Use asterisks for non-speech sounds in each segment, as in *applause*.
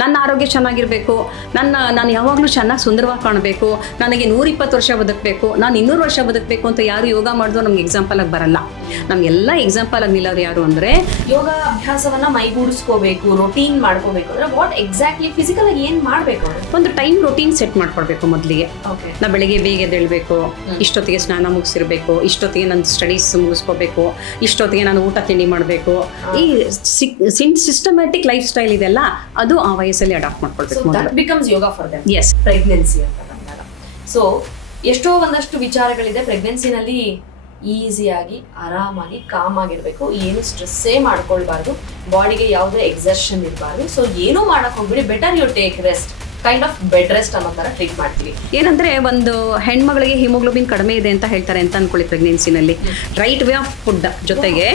ನನ್ನ ಆರೋಗ್ಯ ಚೆನ್ನಾಗಿರಬೇಕು ನನ್ನ ನಾನು ಯಾವಾಗಲೂ ಚೆನ್ನಾಗಿ ಸುಂದರವಾಗಿ ಕಾಣಬೇಕು ನನಗೆ ನೂರಿಪ್ಪತ್ತು ವರ್ಷ ಬದುಕಬೇಕು ನಾನು ಇನ್ನೂರು ವರ್ಷ ಬದುಕಬೇಕು ಅಂತ ಯಾರು ಯೋಗ ಮಾಡಿದ್ರು ನಮ್ಗೆ ಎಕ್ಸಾಂಪಲ್ ಆಗಿ ಬರಲ್ಲ. ನಮ್ಗೆಲ್ಲ ಎಕ್ಸಾಂಪಲ್ ಆಗಿ ನಿಲ್ಲೋರು ಯಾರು ಅಂದರೆ ಯೋಗ ಅಭ್ಯಾಸವನ್ನು ಮೈಗೂಡಿಸ್ಕೋಬೇಕು ರೊಟೀನ್ ಮಾಡ್ಕೋಬೇಕು. ಅಂದ್ರೆ ವಾಟ್ ಎಕ್ಸಾಕ್ಟ್ಲಿ ಫಿಸಿಕಲ್ ಆಗಿ ಏನು ಮಾಡಬೇಕು ಒಂದು ಟೈಮ್ ರೊಟೀನ್ ಸೆಟ್ ಮಾಡ್ಕೊಳ್ಬೇಕು ಮೊದಲಿಗೆ. ನಾ ಬೆಳಿಗ್ಗೆ ಬೇಗ ಎದ್ದೇಳಬೇಕು ಇಷ್ಟೊತ್ತಿಗೆ ಸ್ನಾನ ಮುಗಿಸಿರ್ಬೇಕು ಇಷ್ಟೊತ್ತಿಗೆ ನನ್ನ ಸ್ಟಡೀಸ್ ಮುಗಿಸ್ಕೋಬೇಕು ಇಷ್ಟೊತ್ತಿಗೆ ನಾನು ಊಟ ತಿಂಡಿ ಮಾಡಬೇಕು. ಈ ಸಿಸ್ಟಮ್ಯಾಟಿಕ್ ಲೈಫ್ ಸ್ಟೈಲ್ ಇದೆಲ್ಲ ಅದು ಆ ವಯಸ್ಸಲ್ಲಿ ಅಡಾಪ್ಟ್ ಸೊ ಮಾಡ್ಕೊಳ್ಬೇಕು becomes yoga for them yes pregnancy ಅಂತ ಬಂದಾಗ. ಸೊ ಎಷ್ಟೋ ಒಂದಷ್ಟು ವಿಚಾರಗಳಿದೆ. ಪ್ರೆಗ್ನೆನ್ಸಿನಲ್ಲಿ ಈಸಿಯಾಗಿ ಆರಾಮಾಗಿ ಕಾಮ್ ಆಗಿರ್ಬೇಕು. ಏನು ಸ್ಟ್ರೆಸ್ಸೇ ಮಾಡ್ಕೊಳ್ಬಾರ್ದು. ಬಾಡಿಗೆ ಯಾವುದೇ ಎಕ್ಸರ್ಷನ್ ಇರಬಾರ್ದು. ಸೊ ಏನು ಮಾಡಕ್ ಹೋಗ್ಬಿಡಿ. Better you take rest kind of bed rest ಅನ್ನೋ ಥರ ಟ್ರೀಟ್ ಮಾಡ್ತೀವಿ. ಏನಂದ್ರೆ ಒಂದು ಹೆಣ್ಮಗಳಿಗೆ ಹಿಮೋಗ್ಲೋಬಿನ್ ಕಡಿಮೆ ಇದೆ ಅಂತ ಹೇಳ್ತಾರೆ ಅಂತ ಅನ್ಕೊಳ್ಳಿ ಪ್ರೆಗ್ನೆನ್ಸಿನಲ್ಲಿ ರೈಟ್ ವೇ ಆಫ್ ಫುಡ್ ಜೊತೆಗೆ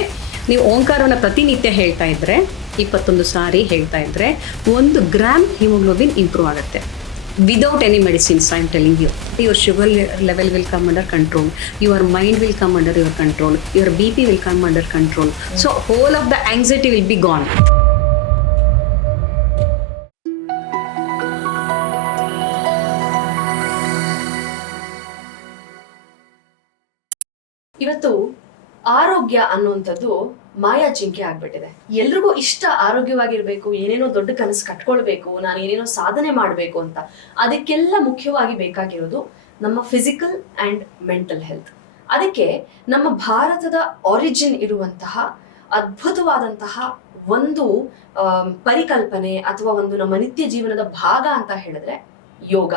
ನೀವು ಓಂಕಾರವನ್ನು ಪ್ರತಿನಿತ್ಯ ಹೇಳ್ತಾ ಇದ್ರೆ ಇಪ್ಪತ್ತೊಂದು ಸಾರಿ ಹೇಳ್ತಾ ಇದ್ರೆ ಒಂದು ಗ್ರಾಮ್ ಹಿಮೋಗ್ಲೋಬಿನ್ ಇಂಪ್ರೂವ್ ಆಗುತ್ತೆ. Without any medicines I am telling you your sugar level will come under control your mind will come under your control your B P will come under control so whole of the anxiety will be gone ಇವತ್ತು ಆರೋಗ್ಯ ಅನ್ನುವಂಥದ್ದು ಮಾಯಾ ಜಿಂಕೆ ಆಗ್ಬಿಟ್ಟಿದೆ. ಎಲ್ರಿಗೂ ಇಷ್ಟ ಆರೋಗ್ಯವಾಗಿರ್ಬೇಕು, ಏನೇನೋ ದೊಡ್ಡ ಕನಸು ಕಟ್ಕೊಳ್ಬೇಕು, ನಾನು ಏನೇನೋ ಸಾಧನೆ ಮಾಡಬೇಕು ಅಂತ. ಅದಕ್ಕೆಲ್ಲ ಮುಖ್ಯವಾಗಿ ಬೇಕಾಗಿರೋದು ನಮ್ಮ ಫಿಸಿಕಲ್ ಅಂಡ್ ಮೆಂಟಲ್ ಹೆಲ್ತ್ ಅದಕ್ಕೆ ನಮ್ಮ ಭಾರತದ ಆರಿಜಿನ್ ಇರುವಂತಹ ಅದ್ಭುತವಾದಂತಹ ಒಂದು ಪರಿಕಲ್ಪನೆ ಅಥವಾ ಒಂದು ನಮ್ಮ ನಿತ್ಯ ಜೀವನದ ಭಾಗ ಅಂತ ಹೇಳಿದ್ರೆ ಯೋಗ.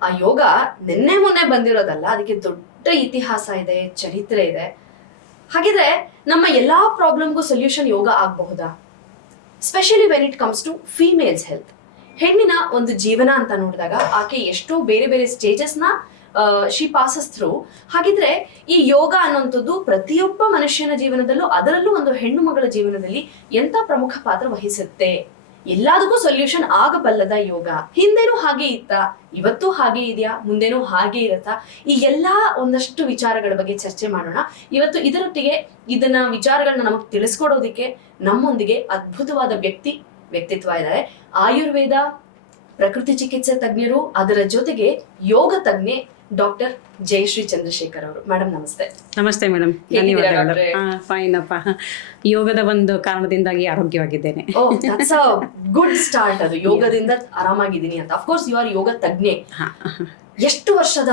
ಆ ಯೋಗ ನಿನ್ನೆ ಮೊನ್ನೆ ಬಂದಿರೋದಲ್ಲ, ಅದಕ್ಕೆ ದೊಡ್ಡ ಇತಿಹಾಸ ಇದೆ, ಚರಿತ್ರೆ ಇದೆ. ಹಾಗಿದ್ರೆ ನಮ್ಮ ಎಲ್ಲಾ ಪ್ರಾಬ್ಲಮ್ಗೂ ಸೊಲ್ಯೂಷನ್ ಯೋಗ ಆಗಬಹುದಾ? Specially when it comes to females health ಹೆಣ್ಣಿನ ಒಂದು ಜೀವನ ಅಂತ ನೋಡಿದಾಗ ಆಕೆ ಎಷ್ಟೋ ಬೇರೆ ಬೇರೆ ಸ್ಟೇಜಸ್ನ ಶಿ ಪಾಸಸ್ ಥ್ರೂ ಹಾಗಿದ್ರೆ ಈ ಯೋಗ ಅನ್ನುವಂಥದ್ದು ಪ್ರತಿಯೊಬ್ಬ ಮನುಷ್ಯನ ಜೀವನದಲ್ಲೂ ಅದರಲ್ಲೂ ಒಂದು ಹೆಣ್ಣು ಮಗಳ ಜೀವನದಲ್ಲಿ ಎಂತ ಪ್ರಮುಖ ಪಾತ್ರ ವಹಿಸುತ್ತೆ? ಎಲ್ಲದಕ್ಕೂ ಸೊಲ್ಯೂಷನ್ ಆಗಬಲ್ಲದ ಯೋಗ. ಹಿಂದೆನೂ ಹಾಗೆ ಇತ್ತ, ಇವತ್ತು ಹಾಗೆ ಇದೆಯಾ, ಮುಂದೆನೂ ಹಾಗೆ ಇರತ್ತಾ? ಈ ಎಲ್ಲಾ ಒಂದಷ್ಟು ವಿಚಾರಗಳ ಬಗ್ಗೆ ಚರ್ಚೆ ಮಾಡೋಣ. ಇವತ್ತು ಇದರೊಟ್ಟಿಗೆ ಇದನ್ನ ವಿಚಾರಗಳನ್ನ ನಮಗೆ ತಿಳಿಸ್ಕೊಡೋದಿಕ್ಕೆ ನಮ್ಮೊಂದಿಗೆ ಅದ್ಭುತವಾದ ವ್ಯಕ್ತಿ, ವ್ಯಕ್ತಿತ್ವ ಇದ್ದಾರೆ ಆಯುರ್ವೇದ, ಪ್ರಕೃತಿ ಚಿಕಿತ್ಸೆ ತಜ್ಞರು, ಅದರ ಜೊತೆಗೆ ಯೋಗ ತಜ್ಞೆ ಡಾಕ್ಟರ್ ಜಯಶ್ರೀ ಚಂದ್ರಶೇಖರ್ ಅವರು. ಮೇಡಮ್ ನಮಸ್ತೆ. ನಮಸ್ತೆ ಮೇಡಮ್ ಧನ್ಯವಾದಗಳು. ಫೈನ್ ಅಪ್ಪ. ಯೋಗದ ಒಂದು ಕಾರಣದಿಂದಾಗಿ ಆರೋಗ್ಯವಾಗಿದ್ದೇನೆ. ಗುಡ್ ಸ್ಟಾರ್ಟ್ ಅದು. ಯೋಗದಿಂದ ಆರಾಮಾಗಿದ್ದೀನಿ ಅಂತ. ಅಫ್ಕೋರ್ಸ್ ಯು ಆರ್ ಯೋಗ ತಜ್ಞೆ. ಎಷ್ಟು ವರ್ಷದ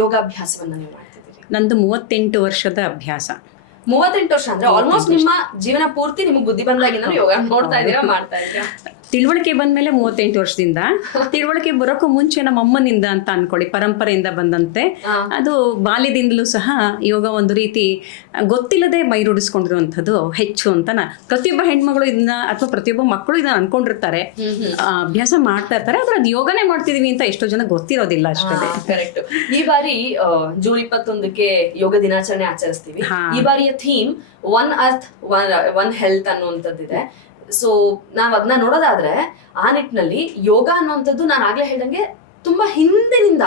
ಯೋಗಾಭ್ಯಾಸವನ್ನು ನೀವು ಮಾಡ್ತಿದ್ದೀರಿ? ನಂದು ಮೂವತ್ತೆಂಟು ವರ್ಷದ ಅಭ್ಯಾಸ. ಮೂವತ್ತೆಂಟು ವರ್ಷ ಅಂದ್ರೆ ಆಲ್ಮೋಸ್ಟ್ ನಿಮ್ಮ ಜೀವನ ಪೂರ್ತಿ ನಿಮಗೆ ಬುದ್ಧಿ ಬಂದಾಗಿಂದ ಯೋಗ ನೋಡ್ತಾ ಇದ್ದೀರಾ ಮಾಡ್ತಾ ಇದ್ದೀರಾ? ತಿಳುವಳಿಕೆ ಬಂದ್ಮೇಲೆ ಮೂವತ್ತೆಂಟು ವರ್ಷದಿಂದ. *laughs* ತಿಳುವಳಿಕೆ ಬರೋಕ್ಕೂ ಮುಂಚೆ ನಮ್ಮ ಅಮ್ಮನಿಂದ ಅಂತ ಅನ್ಕೊಳ್ಳಿ ಪರಂಪರೆಯಿಂದ ಬಂದಂತೆ. ಅದು ಬಾಲ್ಯದಿಂದಲೂ ಸಹ ಯೋಗ ಒಂದು ರೀತಿ ಗೊತ್ತಿಲ್ಲದೆ ಮೈ ರೂಢಿಸ್ಕೊಂಡಿರುವಂಥದ್ದು ಹೆಚ್ಚು ಅಂತ ನಾ ಪ್ರತಿಯೊಬ್ಬ ಹೆಣ್ಮಗಳು ಇದನ್ನ ಅಥವಾ ಪ್ರತಿಯೊಬ್ಬ ಮಕ್ಕಳು ಇದನ್ನ ಅನ್ಕೊಂಡಿರ್ತಾರೆ. ಅಭ್ಯಾಸ ಮಾಡ್ತಾ ಇರ್ತಾರೆ ಆದ್ರೆ ಅದು ಯೋಗನೇ ಮಾಡ್ತಿದೀವಿ ಅಂತ ಎಷ್ಟೋ ಜನ ಗೊತ್ತಿರೋದಿಲ್ಲ ಅಷ್ಟೇ. ಕರೆಕ್ಟ್ ಈ ಬಾರಿ ಜೂನ್ ಇಪ್ಪತ್ತೊಂದಕ್ಕೆ ಯೋಗ ದಿನಾಚರಣೆ ಆಚರಿಸ್ತೀವಿ. ಈ ಬಾರಿಯ theme one earth one health ಅನ್ನುವಂಥದ್ದಿದೆ. So ನಾವ್ ಅದನ್ನ ನೋಡೋದಾದ್ರೆ ಆ ನಿಟ್ಟಿನಲ್ಲಿ ಯೋಗ ಅನ್ನುವಂಥದ್ದು ನಾನು ಆಗ್ಲೇ ಹೇಳ್ದಂಗೆ ತುಂಬಾ ಹಿಂದಿನಿಂದ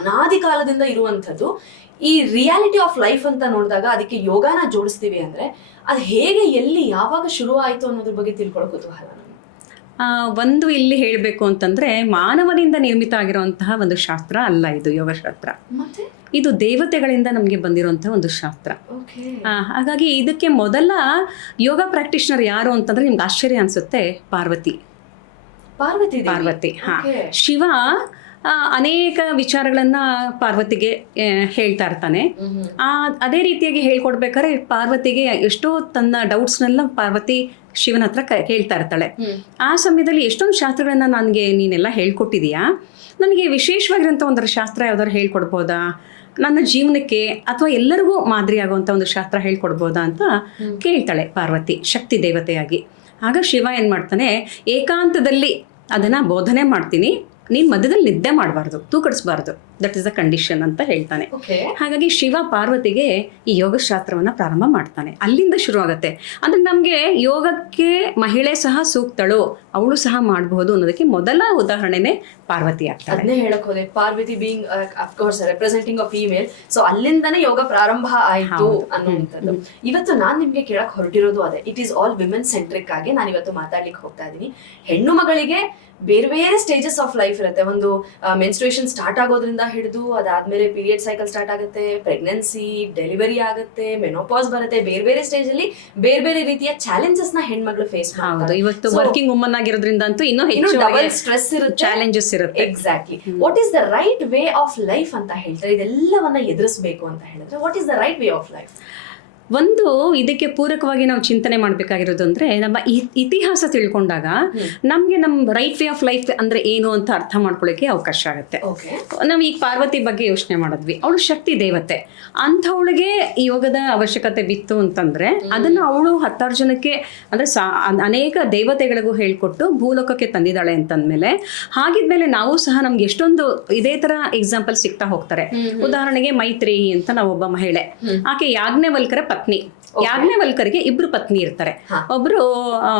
ಅನಾದಿ ಕಾಲದಿಂದ ಇರುವಂಥದ್ದು. ಈ ರಿಯಾಲಿಟಿ ಆಫ್ ಲೈಫ್ ಅಂತ ನೋಡಿದಾಗ ಅದಕ್ಕೆ ಯೋಗಾನ ಜೋಡಿಸ್ತೀವಿ ಅಂದ್ರೆ ಅದು ಹೇಗೆ ಎಲ್ಲಿ ಯಾವಾಗ ಶುರು ಆಯ್ತು ಅನ್ನೋದ್ರ ಬಗ್ಗೆ ತಿಳ್ಕೊಳ್ಳೋ ಕುತೂಹಲ ಒಂದು ಇಲ್ಲಿ ಹೇಳಬೇಕು ಅಂತಂದ್ರೆ ಮಾನವನಿಂದ ನಿರ್ಮಿತ ಆಗಿರುವಂತಹ ಒಂದು ಶಾಸ್ತ್ರ ಅಲ್ಲ ಇದು ಯೋಗಶಾಸ್ತ್ರ. ಮತ್ತೆ? ಇದು ದೇವತೆಗಳಿಂದ ನಮಗೆ ಬಂದಿರುವಂಥ ಒಂದು ಶಾಸ್ತ್ರ. ಹಾಗಾಗಿ ಇದಕ್ಕೆ ಮೊದಲ ಯೋಗ ಪ್ರಾಕ್ಟೀಷನರ್ ಯಾರು ಅಂತಂದ್ರೆ ನಿಮ್ಗೆ ಆಶ್ಚರ್ಯ ಅನಿಸುತ್ತೆ ಪಾರ್ವತಿ. ಪಾರ್ವತಿ. ಪಾರ್ವತಿ ಹಾ. ಶಿವ ಅನೇಕ ವಿಚಾರಗಳನ್ನ ಪಾರ್ವತಿಗೆ ಹೇಳ್ತಾ ಇರ್ತಾನೆ. ಆ, ಅದೇ ರೀತಿಯಾಗಿ ಹೇಳ್ಕೊಡ್ಬೇಕಾದ್ರೆ ಪಾರ್ವತಿಗೆ ಎಷ್ಟೋ ತನ್ನ ಡೌಟ್ಸ್ನೆಲ್ಲ ಪಾರ್ವತಿ ಶಿವನ ಹತ್ರ ಹೇಳ್ತಾ ಇರ್ತಾಳೆ. ಆ ಸಮಯದಲ್ಲಿ ಎಷ್ಟೊಂದು ಶಾಸ್ತ್ರಗಳನ್ನ ನನಗೆ ನೀನೆಲ್ಲ ಹೇಳ್ಕೊಟ್ಟಿದೀಯಾ? ನನಗೆ ವಿಶೇಷವಾಗಿರೋಂಥ ಒಂದು ಶಾಸ್ತ್ರ ಯಾವ್ದಾದ್ರು ಹೇಳ್ಕೊಡ್ಬೋದಾ? ನನ್ನ ಜೀವನಕ್ಕೆ ಅಥವಾ ಎಲ್ಲರಿಗೂ ಮಾದರಿ ಆಗುವಂಥ ಒಂದು ಶಾಸ್ತ್ರ ಹೇಳ್ಕೊಡ್ಬೋದಾ ಅಂತ ಕೇಳ್ತಾಳೆ ಪಾರ್ವತಿ ಶಕ್ತಿ ದೇವತೆಯಾಗಿ. ಆಗ ಶಿವ ಏನು ಮಾಡ್ತಾನೆ ಏಕಾಂತದಲ್ಲಿ ಅದನ್ನು ಬೋಧನೆ ಮಾಡ್ತೀನಿ. ನೀನು ಮಧ್ಯದಲ್ಲಿ ನಿದ್ದೆ ಮಾಡಬಾರ್ದು ತೂಕಡಿಸ್ಬಾರ್ದು. ದಟ್ ಇಸ್ ದ ಕಂಡೀಷನ್ ಅಂತ ಹೇಳ್ತಾನೆ. ಹಾಗಾಗಿ ಶಿವ ಪಾರ್ವತಿಗೆ ಈ ಯೋಗಶಾಸ್ತ್ರವನ್ನು ಪ್ರಾರಂಭ ಮಾಡ್ತಾನೆ. ಅಲ್ಲಿಂದ ಶುರು ಆಗುತ್ತೆ ಅಂದ್ರೆ ನಮಗೆ ಯೋಗಕ್ಕೆ ಮಹಿಳೆ ಸಹ ಸೂಕ್ತಳು ಅವಳು ಸಹ ಮಾಡಬಹುದು ಅನ್ನೋದಕ್ಕೆ ಮೊದಲ ಉದಾಹರಣೆನೇ ಪಾರ್ವತಿ ಆಗ್ತಾರೆ ಅದನ್ನೇ ಹೇಳಕ್ ಹೋದೆ. Parvati being of course representing a female so ಅಲ್ಲಿಂದನೇ ಯೋಗ ಪ್ರಾರಂಭ ಆಯಿತು. ಅನ್ನುವಂಥದ್ದು. ಇವತ್ತು ನಾನ್ ನಿಮ್ಗೆ ಕೇಳಕ್ ಹೊರಟಿರೋದು ಅದೇ. It is all women centric ಆಗಿ ನಾನು ಇವತ್ತು ಮಾತಾಡ್ಲಿಕ್ಕೆ ಹೋಗ್ತಾ ಇದ್ದೀನಿ. ಹೆಣ್ಣು ಮಗಳಿಗೆ ಬೇರೆ ಬೇರೆ ಸ್ಟೇಜಸ್ ಆಫ್ ಲೈಫ್ ಇರುತ್ತೆ. ಒಂದು ಮೆನ್ಸ್ಟ್ರೇಷನ್ ಸ್ಟಾರ್ಟ್ ಆಗೋದ್ರಿಂದ ಹಿಡಿದು ಅದಾದ್ಮೇಲೆ ಪೀರಿಯಡ್ ಸೈಕಲ್ ಸ್ಟಾರ್ಟ್ ಆಗುತ್ತೆ ಪ್ರೆಗ್ನೆನ್ಸಿ ಡೆಲಿವರಿ ಆಗುತ್ತೆ ಮೆನೋಪಾಸ್ ಬರುತ್ತೆ. ಬೇರೆ ಬೇರೆ ಸ್ಟೇಜ್ ಅಲ್ಲಿ ಬೇರೆ ಬೇರೆ ರೀತಿಯ ಚಾಲೆಂಜಸ್ನ ಹೆಣ್ಮಗಳು ಫೇಸ್ ಹೌದು ಇವತ್ತು ವರ್ಕಿಂಗ್ ವುಮನ್ ಆಗಿರೋದ್ರಿಂದ ಅಂತೂ ಇನ್ನೂ ಇನ್ನು ಹೆಚ್ಚು ಡಬಲ್ ಸ್ಟ್ರೆಸ್ ಇರುತ್ತೆ. ಚಾಲೆಂಜಸ್ ಇರುತ್ತೆ. Exactly what is the right way of life ಅಂತ ಹೇಳ್ತಾರೆ. ಇದೆಲ್ಲವನ್ನ ಎದುರಿಸಬೇಕು ಅಂತ ಹೇಳಿದ್ರೆ what is the right way of life ಒಂದು ಇದಕ್ಕೆ ಪೂರಕವಾಗಿ ನಾವು ಚಿಂತನೆ ಮಾಡಬೇಕಾಗಿರೋದು ಅಂದ್ರೆ ನಮ್ಮ ಇತಿಹಾಸ ತಿಳ್ಕೊಂಡಾಗ ನಮಗೆ ನಮ್ಮ ರೈಟ್ ವೇ ಆಫ್ ಲೈಫ್ ಅಂದ್ರೆ ಏನು ಅಂತ ಅರ್ಥ ಮಾಡ್ಕೊಳ್ಳೋಕ್ಕೆ ಅವಕಾಶ ಆಗುತ್ತೆ. ನಾವು ಈಗ ಪಾರ್ವತಿ ಬಗ್ಗೆ ಯೋಚನೆ ಮಾಡಿದ್ವಿ. ಅವಳು ಶಕ್ತಿ ದೇವತೆ. ಅಂಥವಳಿಗೆ ಈ ಯೋಗದ ಅವಶ್ಯಕತೆ ಬಿತ್ತು ಅಂತಂದ್ರೆ ಅದನ್ನ ಅವಳು ಹತ್ತಾರು ಜನಕ್ಕೆ ಅಂದ್ರೆ ಸಾ ಅನ್- ಅನೇಕ ದೇವತೆಗಳಿಗೂ ಹೇಳ್ಕೊಟ್ಟು ಭೂಲೋಕಕ್ಕೆ ತಂದಿದ್ದಾಳೆ ಅಂತಂದಮೇಲೆ ಹಾಗಿದ್ಮೇಲೆ ನಾವು ಸಹ ನಮ್ಗೆ ಎಷ್ಟೊಂದು ಇದೇ ತರ ಎಕ್ಸಾಂಪಲ್ ಸಿಗ್ತಾ ಹೋಗ್ತಾರೆ. ಉದಾಹರಣೆಗೆ ಮೈತ್ರಿ ಅಂತ ನಾವೊಬ್ಬ ಮಹಿಳೆ. ಆಕೆ ಯಾಜ್ಞವಲ್ಕರ ಪತ್ನಿ. ಯಾಜ್ಞವಲ್ಕರಿಗೆ ಇಬ್ರು ಪತ್ನಿ ಇರ್ತಾರೆ. ಒಬ್ರು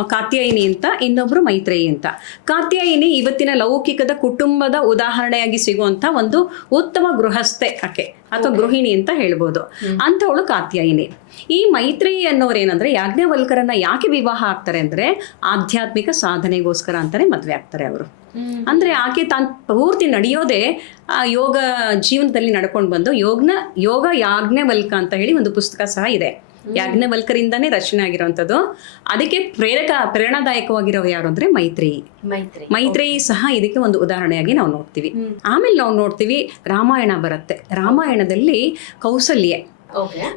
ಕಾತ್ಯಾಯಿನಿ ಅಂತ ಇನ್ನೊಬ್ರು ಮೈತ್ರೇಯಿ ಅಂತ. ಕಾತ್ಯಾಯಿನಿ ಇವತ್ತಿನ ಲೌಕಿಕದ ಕುಟುಂಬದ ಉದಾಹರಣೆಯಾಗಿ ಸಿಗುವಂತ ಒಂದು ಉತ್ತಮ ಗೃಹಸ್ಥೆ ಆಕೆ ಅಥವಾ ಗೃಹಿಣಿ ಅಂತ ಹೇಳ್ಬೋದು. ಅಂಥವಳು ಕಾತ್ಯಾಯಿನಿ. ಈ ಮೈತ್ರೇಯಿ ಅನ್ನೋರೇನಂದ್ರೆ ಯಾಜ್ಞವಲ್ಕರನ್ನ ಯಾಕೆ ವಿವಾಹ ಆಗ್ತಾರೆ ಅಂದ್ರೆ ಆಧ್ಯಾತ್ಮಿಕ ಸಾಧನೆಗೋಸ್ಕರ ಅಂತಾನೆ ಮದ್ವೆ ಆಗ್ತಾರೆ ಅವರು. ಅಂದ್ರೆ ಆಕೆ ತಾನು ಪೂರ್ತಿ ನಡೆಯೋದೇ ಆ ಯೋಗ ಜೀವನದಲ್ಲಿ ನಡ್ಕೊಂಡು ಬಂದು ಯೋಗ್ನ ಯೋಗ ಯಾಜ್ಞವಲ್ಕ ಅಂತ ಹೇಳಿ ಒಂದು ಪುಸ್ತಕ ಸಹ ಇದೆ. ಯಾಜ್ಞವಲ್ಕರಿಂದಾನೇ ರಚನೆ ಆಗಿರುವಂಥದ್ದು ಅದಕ್ಕೆ ಪ್ರೇರಕ ಪ್ರೇರಣಾದಾಯಕವಾಗಿರೋ ಯಾರು ಅಂದ್ರೆ ಮೈತ್ರಿ. ಮೈತ್ರಿ. ಮೈತ್ರೇಯಿ ಸಹ ಇದಕ್ಕೆ ಒಂದು ಉದಾಹರಣೆಯಾಗಿ ನಾವು ನೋಡ್ತೀವಿ. ಆಮೇಲೆ ನಾವು ನೋಡ್ತೀವಿ ರಾಮಾಯಣ ಬರುತ್ತೆ. ರಾಮಾಯಣದಲ್ಲಿ ಕೌಸಲ್ಯೆ.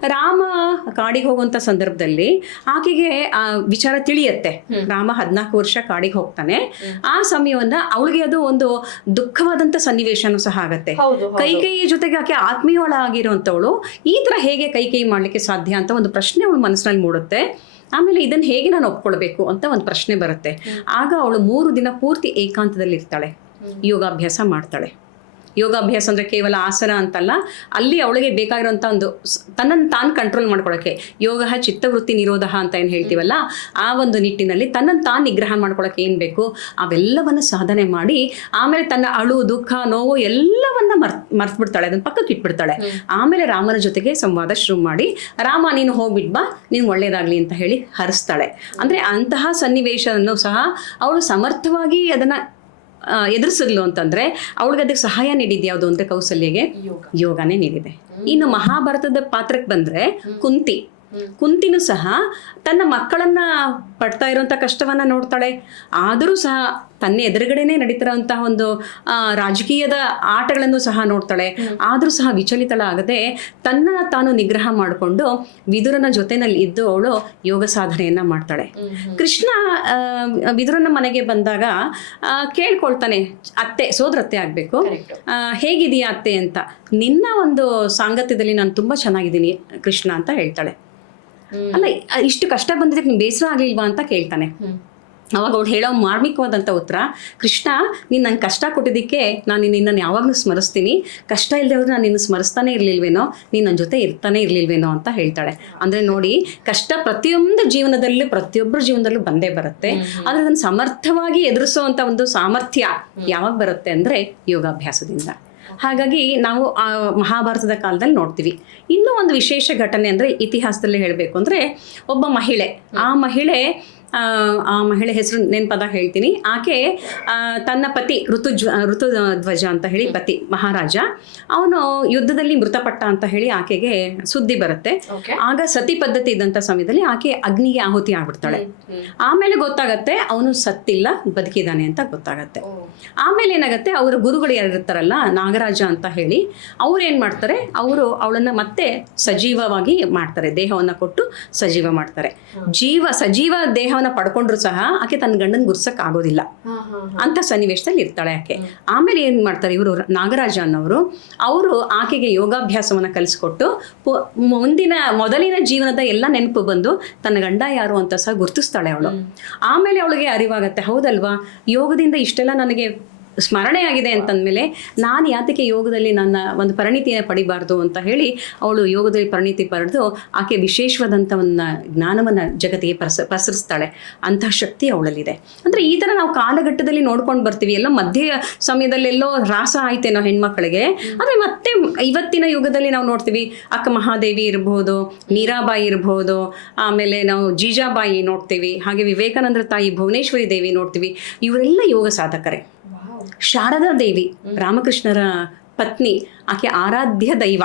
ರಾಮ ಕಾಡಿಗೆ ಹೋಗುವಂತ ಸಂದರ್ಭದಲ್ಲಿ ಆಕೆಗೆ ಆ ವಿಚಾರ ತಿಳಿಯತ್ತೆ. ರಾಮ ಹದಿನಾಲ್ಕು ವರ್ಷ ಕಾಡಿಗೆ ಹೋಗ್ತಾನೆ. ಆ ಸಮಯವನ್ನ ಅವಳಿಗೆ ಅದು ಒಂದು ದುಃಖವಾದಂತ ಸನ್ನಿವೇಶನೂ ಸಹ ಆಗತ್ತೆ. ಕೈಕೇಯಿ ಜೊತೆಗೆ ಆಕೆ ಆತ್ಮೀಯಳಾಗಿರುವಂಥವಳು ಈ ತರ ಹೇಗೆ ಕೈಕೇಯಿ ಮಾಡ್ಲಿಕ್ಕೆ ಸಾಧ್ಯ ಅಂತ ಒಂದು ಪ್ರಶ್ನೆ ಅವಳು ಮನಸ್ಸಿನಲ್ಲಿ ಮೂಡುತ್ತೆ. ಆಮೇಲೆ ಇದನ್ನ ಹೇಗೆ ನಾನು ಒಪ್ಕೊಳ್ಬೇಕು ಅಂತ ಒಂದು ಪ್ರಶ್ನೆ ಬರುತ್ತೆ. ಆಗ ಅವಳು ಮೂರು ದಿನ ಪೂರ್ತಿ ಏಕಾಂತದಲ್ಲಿ ಇರ್ತಾಳೆ ಯೋಗಾಭ್ಯಾಸ ಮಾಡ್ತಾಳೆ. ಯೋಗಾಭ್ಯಾಸ ಅಂದರೆ ಕೇವಲ ಆಸನ ಅಂತಲ್ಲ ಅಲ್ಲಿ ಅವಳಿಗೆ ಬೇಕಾಗಿರುವಂಥ ಒಂದು ತನ್ನನ್ನು ತಾನು ಕಂಟ್ರೋಲ್ ಮಾಡ್ಕೊಳ್ಳೋಕೆ ಯೋಗ ಚಿತ್ತವೃತ್ತಿ ನಿರೋಧ ಅಂತ ಏನು ಹೇಳ್ತೀವಲ್ಲ ಆ ಒಂದು ನಿಟ್ಟಿನಲ್ಲಿ ತನ್ನನ್ನು ತಾನು ನಿಗ್ರಹ ಮಾಡ್ಕೊಳ್ಳೋಕೆ ಏನು ಬೇಕು ಅವೆಲ್ಲವನ್ನು ಸಾಧನೆ ಮಾಡಿ ಆಮೇಲೆ ತನ್ನ ಅಳು ದುಃಖ ನೋವು ಎಲ್ಲವನ್ನ ಮರ್ ಮರ್ತ್ಬಿಡ್ತಾಳೆ ಅದನ್ನ ಪಕ್ಕಕ್ಕೆ ಇಟ್ಬಿಡ್ತಾಳೆ. ಆಮೇಲೆ ರಾಮನ ಜೊತೆಗೆ ಸಂವಾದ ಶುರು ಮಾಡಿ ರಾಮ ನೀನು ಹೋಗ್ಬಿಟ್ಬಾ ನೀನು ಒಳ್ಳೇದಾಗ್ಲಿ ಅಂತ ಹೇಳಿ ಹರಿಸ್ತಾಳೆ. ಅಂದ್ರೆ ಅಂತಹ ಸನ್ನಿವೇಶವನ್ನು ಸಹ ಅವಳು ಸಮರ್ಥವಾಗಿ ಅದನ್ನ ಎದುರಿಸಿದ್ಲು ಅಂತಂದ್ರೆ ಅವಳಿಗೆ ಅದಕ್ಕೆ ಸಹಾಯ ನೀಡಿದ್ದು ಯಾವುದು ಅಂದ್ರೆ ಕೌಸಲ್ಯಗೆ ಯೋಗ. ಯೋಗನೇ ನೀಡಿದೆ. ಇನ್ನು ಮಹಾಭಾರತದ ಪಾತ್ರಕ್ಕೆ ಬಂದ್ರೆ ಕುಂತಿ. ಕುಂತಿನೂ ಸಹ ತನ್ನ ಮಕ್ಕಳನ್ನ ಪಡ್ತಾ ಇರುವಂತ ಕಷ್ಟವನ್ನ ನೋಡ್ತಾಳೆ. ಆದರೂ ಸಹ ತನ್ನ ಎದುರುಗಡೆನೆ ನಡೀತಿರೋಂತಹ ಒಂದು ರಾಜಕೀಯದ ಆಟಗಳನ್ನು ಸಹ ನೋಡ್ತಾಳೆ. ಆದರೂ ಸಹ ವಿಚಲಿತಳಾಗದೆ ತನ್ನ ತಾನು ನಿಗ್ರಹ ಮಾಡಿಕೊಂಡು ವಿದುರನ ಜೊತೆನಲ್ಲಿ ಇದ್ದು ಅವಳು ಯೋಗ ಸಾಧನೆಯನ್ನ ಮಾಡ್ತಾಳೆ. ಕೃಷ್ಣ ವಿದುರನ ಮನೆಗೆ ಬಂದಾಗ ಕೇಳ್ಕೊಳ್ತಾನೆ ಅತ್ತೆ ಸೋದರತ್ತೆ ಆಗಬೇಕು. ಹೇಗಿದೆಯಾ ಅತ್ತೆ ಅಂತ. ನಿನ್ನ ಒಂದು ಸಾಂಗತ್ಯದಲ್ಲಿ ನಾನು ತುಂಬ ಚೆನ್ನಾಗಿದ್ದೀನಿ ಕೃಷ್ಣ ಅಂತ ಹೇಳ್ತಾಳೆ. ಅಲ್ಲ ಇಷ್ಟು ಕಷ್ಟ ಬಂದಿದ್ದಕ್ಕೆ ಬೇಸರ ಆಗಲಿಲ್ವಾ ಅಂತ ಕೇಳ್ತಾನೆ. ಅವಾಗ ಅವ್ಳು ಹೇಳೋ ಮಾರ್ಮಿಕವಾದಂಥ ಉತ್ತರ ಕೃಷ್ಣ ನೀನು ನಂಗೆ ಕಷ್ಟ ಕೊಟ್ಟಿದ್ದಕ್ಕೆ ನಾನು ನಿನ್ನನ್ನು ಯಾವಾಗಲೂ ಸ್ಮರಿಸ್ತೀನಿ. ಕಷ್ಟ ಇಲ್ಲದೆ ಹೋದ್ರೆ ನಾನು ನಿನ್ನ ಸ್ಮರಿಸ್ತಾನೆ ಇರಲಿಲ್ವೇನೋ ನೀನು ನನ್ನ ಜೊತೆ ಇರ್ತಾನೆ ಇರಲಿಲ್ವೇನೋ ಅಂತ ಹೇಳ್ತಾಳೆ. ಅಂದರೆ ನೋಡಿ ಕಷ್ಟ ಪ್ರತಿಯೊಂದು ಜೀವನದಲ್ಲೂ ಪ್ರತಿಯೊಬ್ಬರ ಜೀವನದಲ್ಲೂ ಬಂದೇ ಬರುತ್ತೆ. ಆದರೆ ಅದನ್ನು ಸಮರ್ಥವಾಗಿ ಎದುರಿಸುವಂಥ ಒಂದು ಸಾಮರ್ಥ್ಯ ಯಾವಾಗ ಬರುತ್ತೆ ಅಂದರೆ ಯೋಗಾಭ್ಯಾಸದಿಂದ. ಹಾಗಾಗಿ ನಾವು ಆ ಮಹಾಭಾರತದ ಕಾಲದಲ್ಲಿ ನೋಡ್ತೀವಿ. ಇನ್ನೂ ಒಂದು ವಿಶೇಷ ಘಟನೆ ಅಂದರೆ ಇತಿಹಾಸದಲ್ಲಿ ಹೇಳಬೇಕು ಅಂದರೆ ಒಬ್ಬ ಮಹಿಳೆ. ಆ ಮಹಿಳೆ ಆ, ಮಹಿಳೆ ಹೆಸರು ನೆನ್ಪದ ಹೇಳ್ತೀನಿ. ಆಕೆ ಆ, ತನ್ನ ಪತಿ ಋತು ಋತುಧ್ವಜ ಅಂತ ಹೇಳಿ ಪತಿ ಮಹಾರಾಜ. ಅವನು ಯುದ್ಧದಲ್ಲಿ ಮೃತಪಟ್ಟ ಅಂತ ಹೇಳಿ ಆಕೆಗೆ ಸುದ್ದಿ ಬರುತ್ತೆ. ಆಗ ಸತಿ ಪದ್ಧತಿ ಇದ್ದಂಥ ಸಮಯದಲ್ಲಿ ಆಕೆ ಅಗ್ನಿಗೆ ಆಹುತಿ ಆಗ್ಬಿಡ್ತಾಳೆ. ಆಮೇಲೆ ಗೊತ್ತಾಗತ್ತೆ ಅವನು ಸತ್ತಿಲ್ಲ ಬದುಕಿದ್ದಾನೆ ಅಂತ ಗೊತ್ತಾಗತ್ತೆ. ಆಮೇಲೆ ಏನಾಗುತ್ತೆ ಅವರ ಗುರುಗಳು ಯಾರಿರ್ತಾರಲ್ಲ ನಾಗರಾಜ ಅಂತ ಹೇಳಿ ಅವ್ರು ಏನು ಮಾಡ್ತಾರೆ ಅವರು ಅವಳನ್ನ ಮತ್ತೆ ಸಜೀವವಾಗಿ ಮಾಡ್ತಾರೆ ದೇಹವನ್ನ ಕೊಟ್ಟು ಸಜೀವ ಮಾಡ್ತಾರೆ. ಜೀವ ಸಜೀವ ದೇಹವನ್ನ ಪಡ್ಕೊಂಡ್ರು ಸಹ ಆಕೆ ತನ್ನ ಗಂಡನ ಗುರ್ಸಕ್ ಆಗೋದಿಲ್ಲ ಅಂತ ಸನ್ನಿವೇಶದಲ್ಲಿ ಇರ್ತಾಳೆ ಆಕೆ. ಆಮೇಲೆ ಏನ್ ಮಾಡ್ತಾರೆ ಇವರು ನಾಗರಾಜ ಅನ್ನೋರು ಅವರು ಆಕೆಗೆ ಯೋಗಾಭ್ಯಾಸವನ್ನ ಕಲಿಸ್ಕೊಟ್ಟು ಮುಂದಿನ ಮೊದಲಿನ ಜೀವನದ ಎಲ್ಲ ನೆನಪು ಬಂದು ತನ್ನ ಗಂಡ ಯಾರು ಅಂತ ಸಹ ಗುರ್ತಿಸ್ತಾಳೆ ಅವಳು. ಆಮೇಲೆ ಅವಳಿಗೆ ಅರಿವಾಗತ್ತೆ ಹೌದಲ್ವಾ? ಯೋಗದಿಂದ ಇಷ್ಟೆಲ್ಲ ನನಗೆ ಸ್ಮರಣೆ ಆಗಿದೆ ಅಂತಂದಮೇಲೆ ನಾನು ಯಾತಕ್ಕೆ ಯೋಗದಲ್ಲಿ ನನ್ನ ಒಂದು ಪರಿಣಿತಿಯನ್ನು ಪಡಿಬಾರ್ದು ಅಂತ ಹೇಳಿ ಅವಳು ಯೋಗದಲ್ಲಿ ಪರಿಣಿತಿ ಪಡೆದು ಆಕೆ ವಿಶೇಷವಾದಂಥ ಒಂದು ಜ್ಞಾನವನ್ನು ಜಗತ್ತಿಗೆ ಪ್ರಸ, ಪ್ರಸರಿಸ್ತಾಳೆ. ಅಂತಹ ಶಕ್ತಿ ಅವಳಲ್ಲಿದೆ. ಅಂದರೆ ಈ ಥರ ನಾವು ಕಾಲಘಟ್ಟದಲ್ಲಿ ನೋಡ್ಕೊಂಡು ಬರ್ತೀವಿ. ಎಲ್ಲ ಮಧ್ಯ ಸಮಯದಲ್ಲೆಲ್ಲೋ ರಾಸ ಆಯ್ತೇನೋ ಹೆಣ್ಮಕ್ಳಿಗೆ. ಆದರೆ ಮತ್ತೆ ಇವತ್ತಿನ ಯುಗದಲ್ಲಿ ನಾವು ನೋಡ್ತೀವಿ, ಅಕ್ಕ ಮಹಾದೇವಿ ಇರ್ಬೋದು, ಮೀರಾಬಾಯಿ ಇರ್ಬೋದು, ಆಮೇಲೆ ನಾವು ಜೀಜಾಬಾಯಿ ನೋಡ್ತೀವಿ, ಹಾಗೆ ವಿವೇಕಾನಂದರ ತಾಯಿ ಭುವನೇಶ್ವರಿ ದೇವಿ ನೋಡ್ತೀವಿ. ಇವರೆಲ್ಲ ಯೋಗ ಸಾಧಕರೇ. ಶಾರದಾ ದೇವಿ ರಾಮಕೃಷ್ಣರ ಪತ್ನಿ ಆಕೆ ಆರಾಧ್ಯ ದೈವ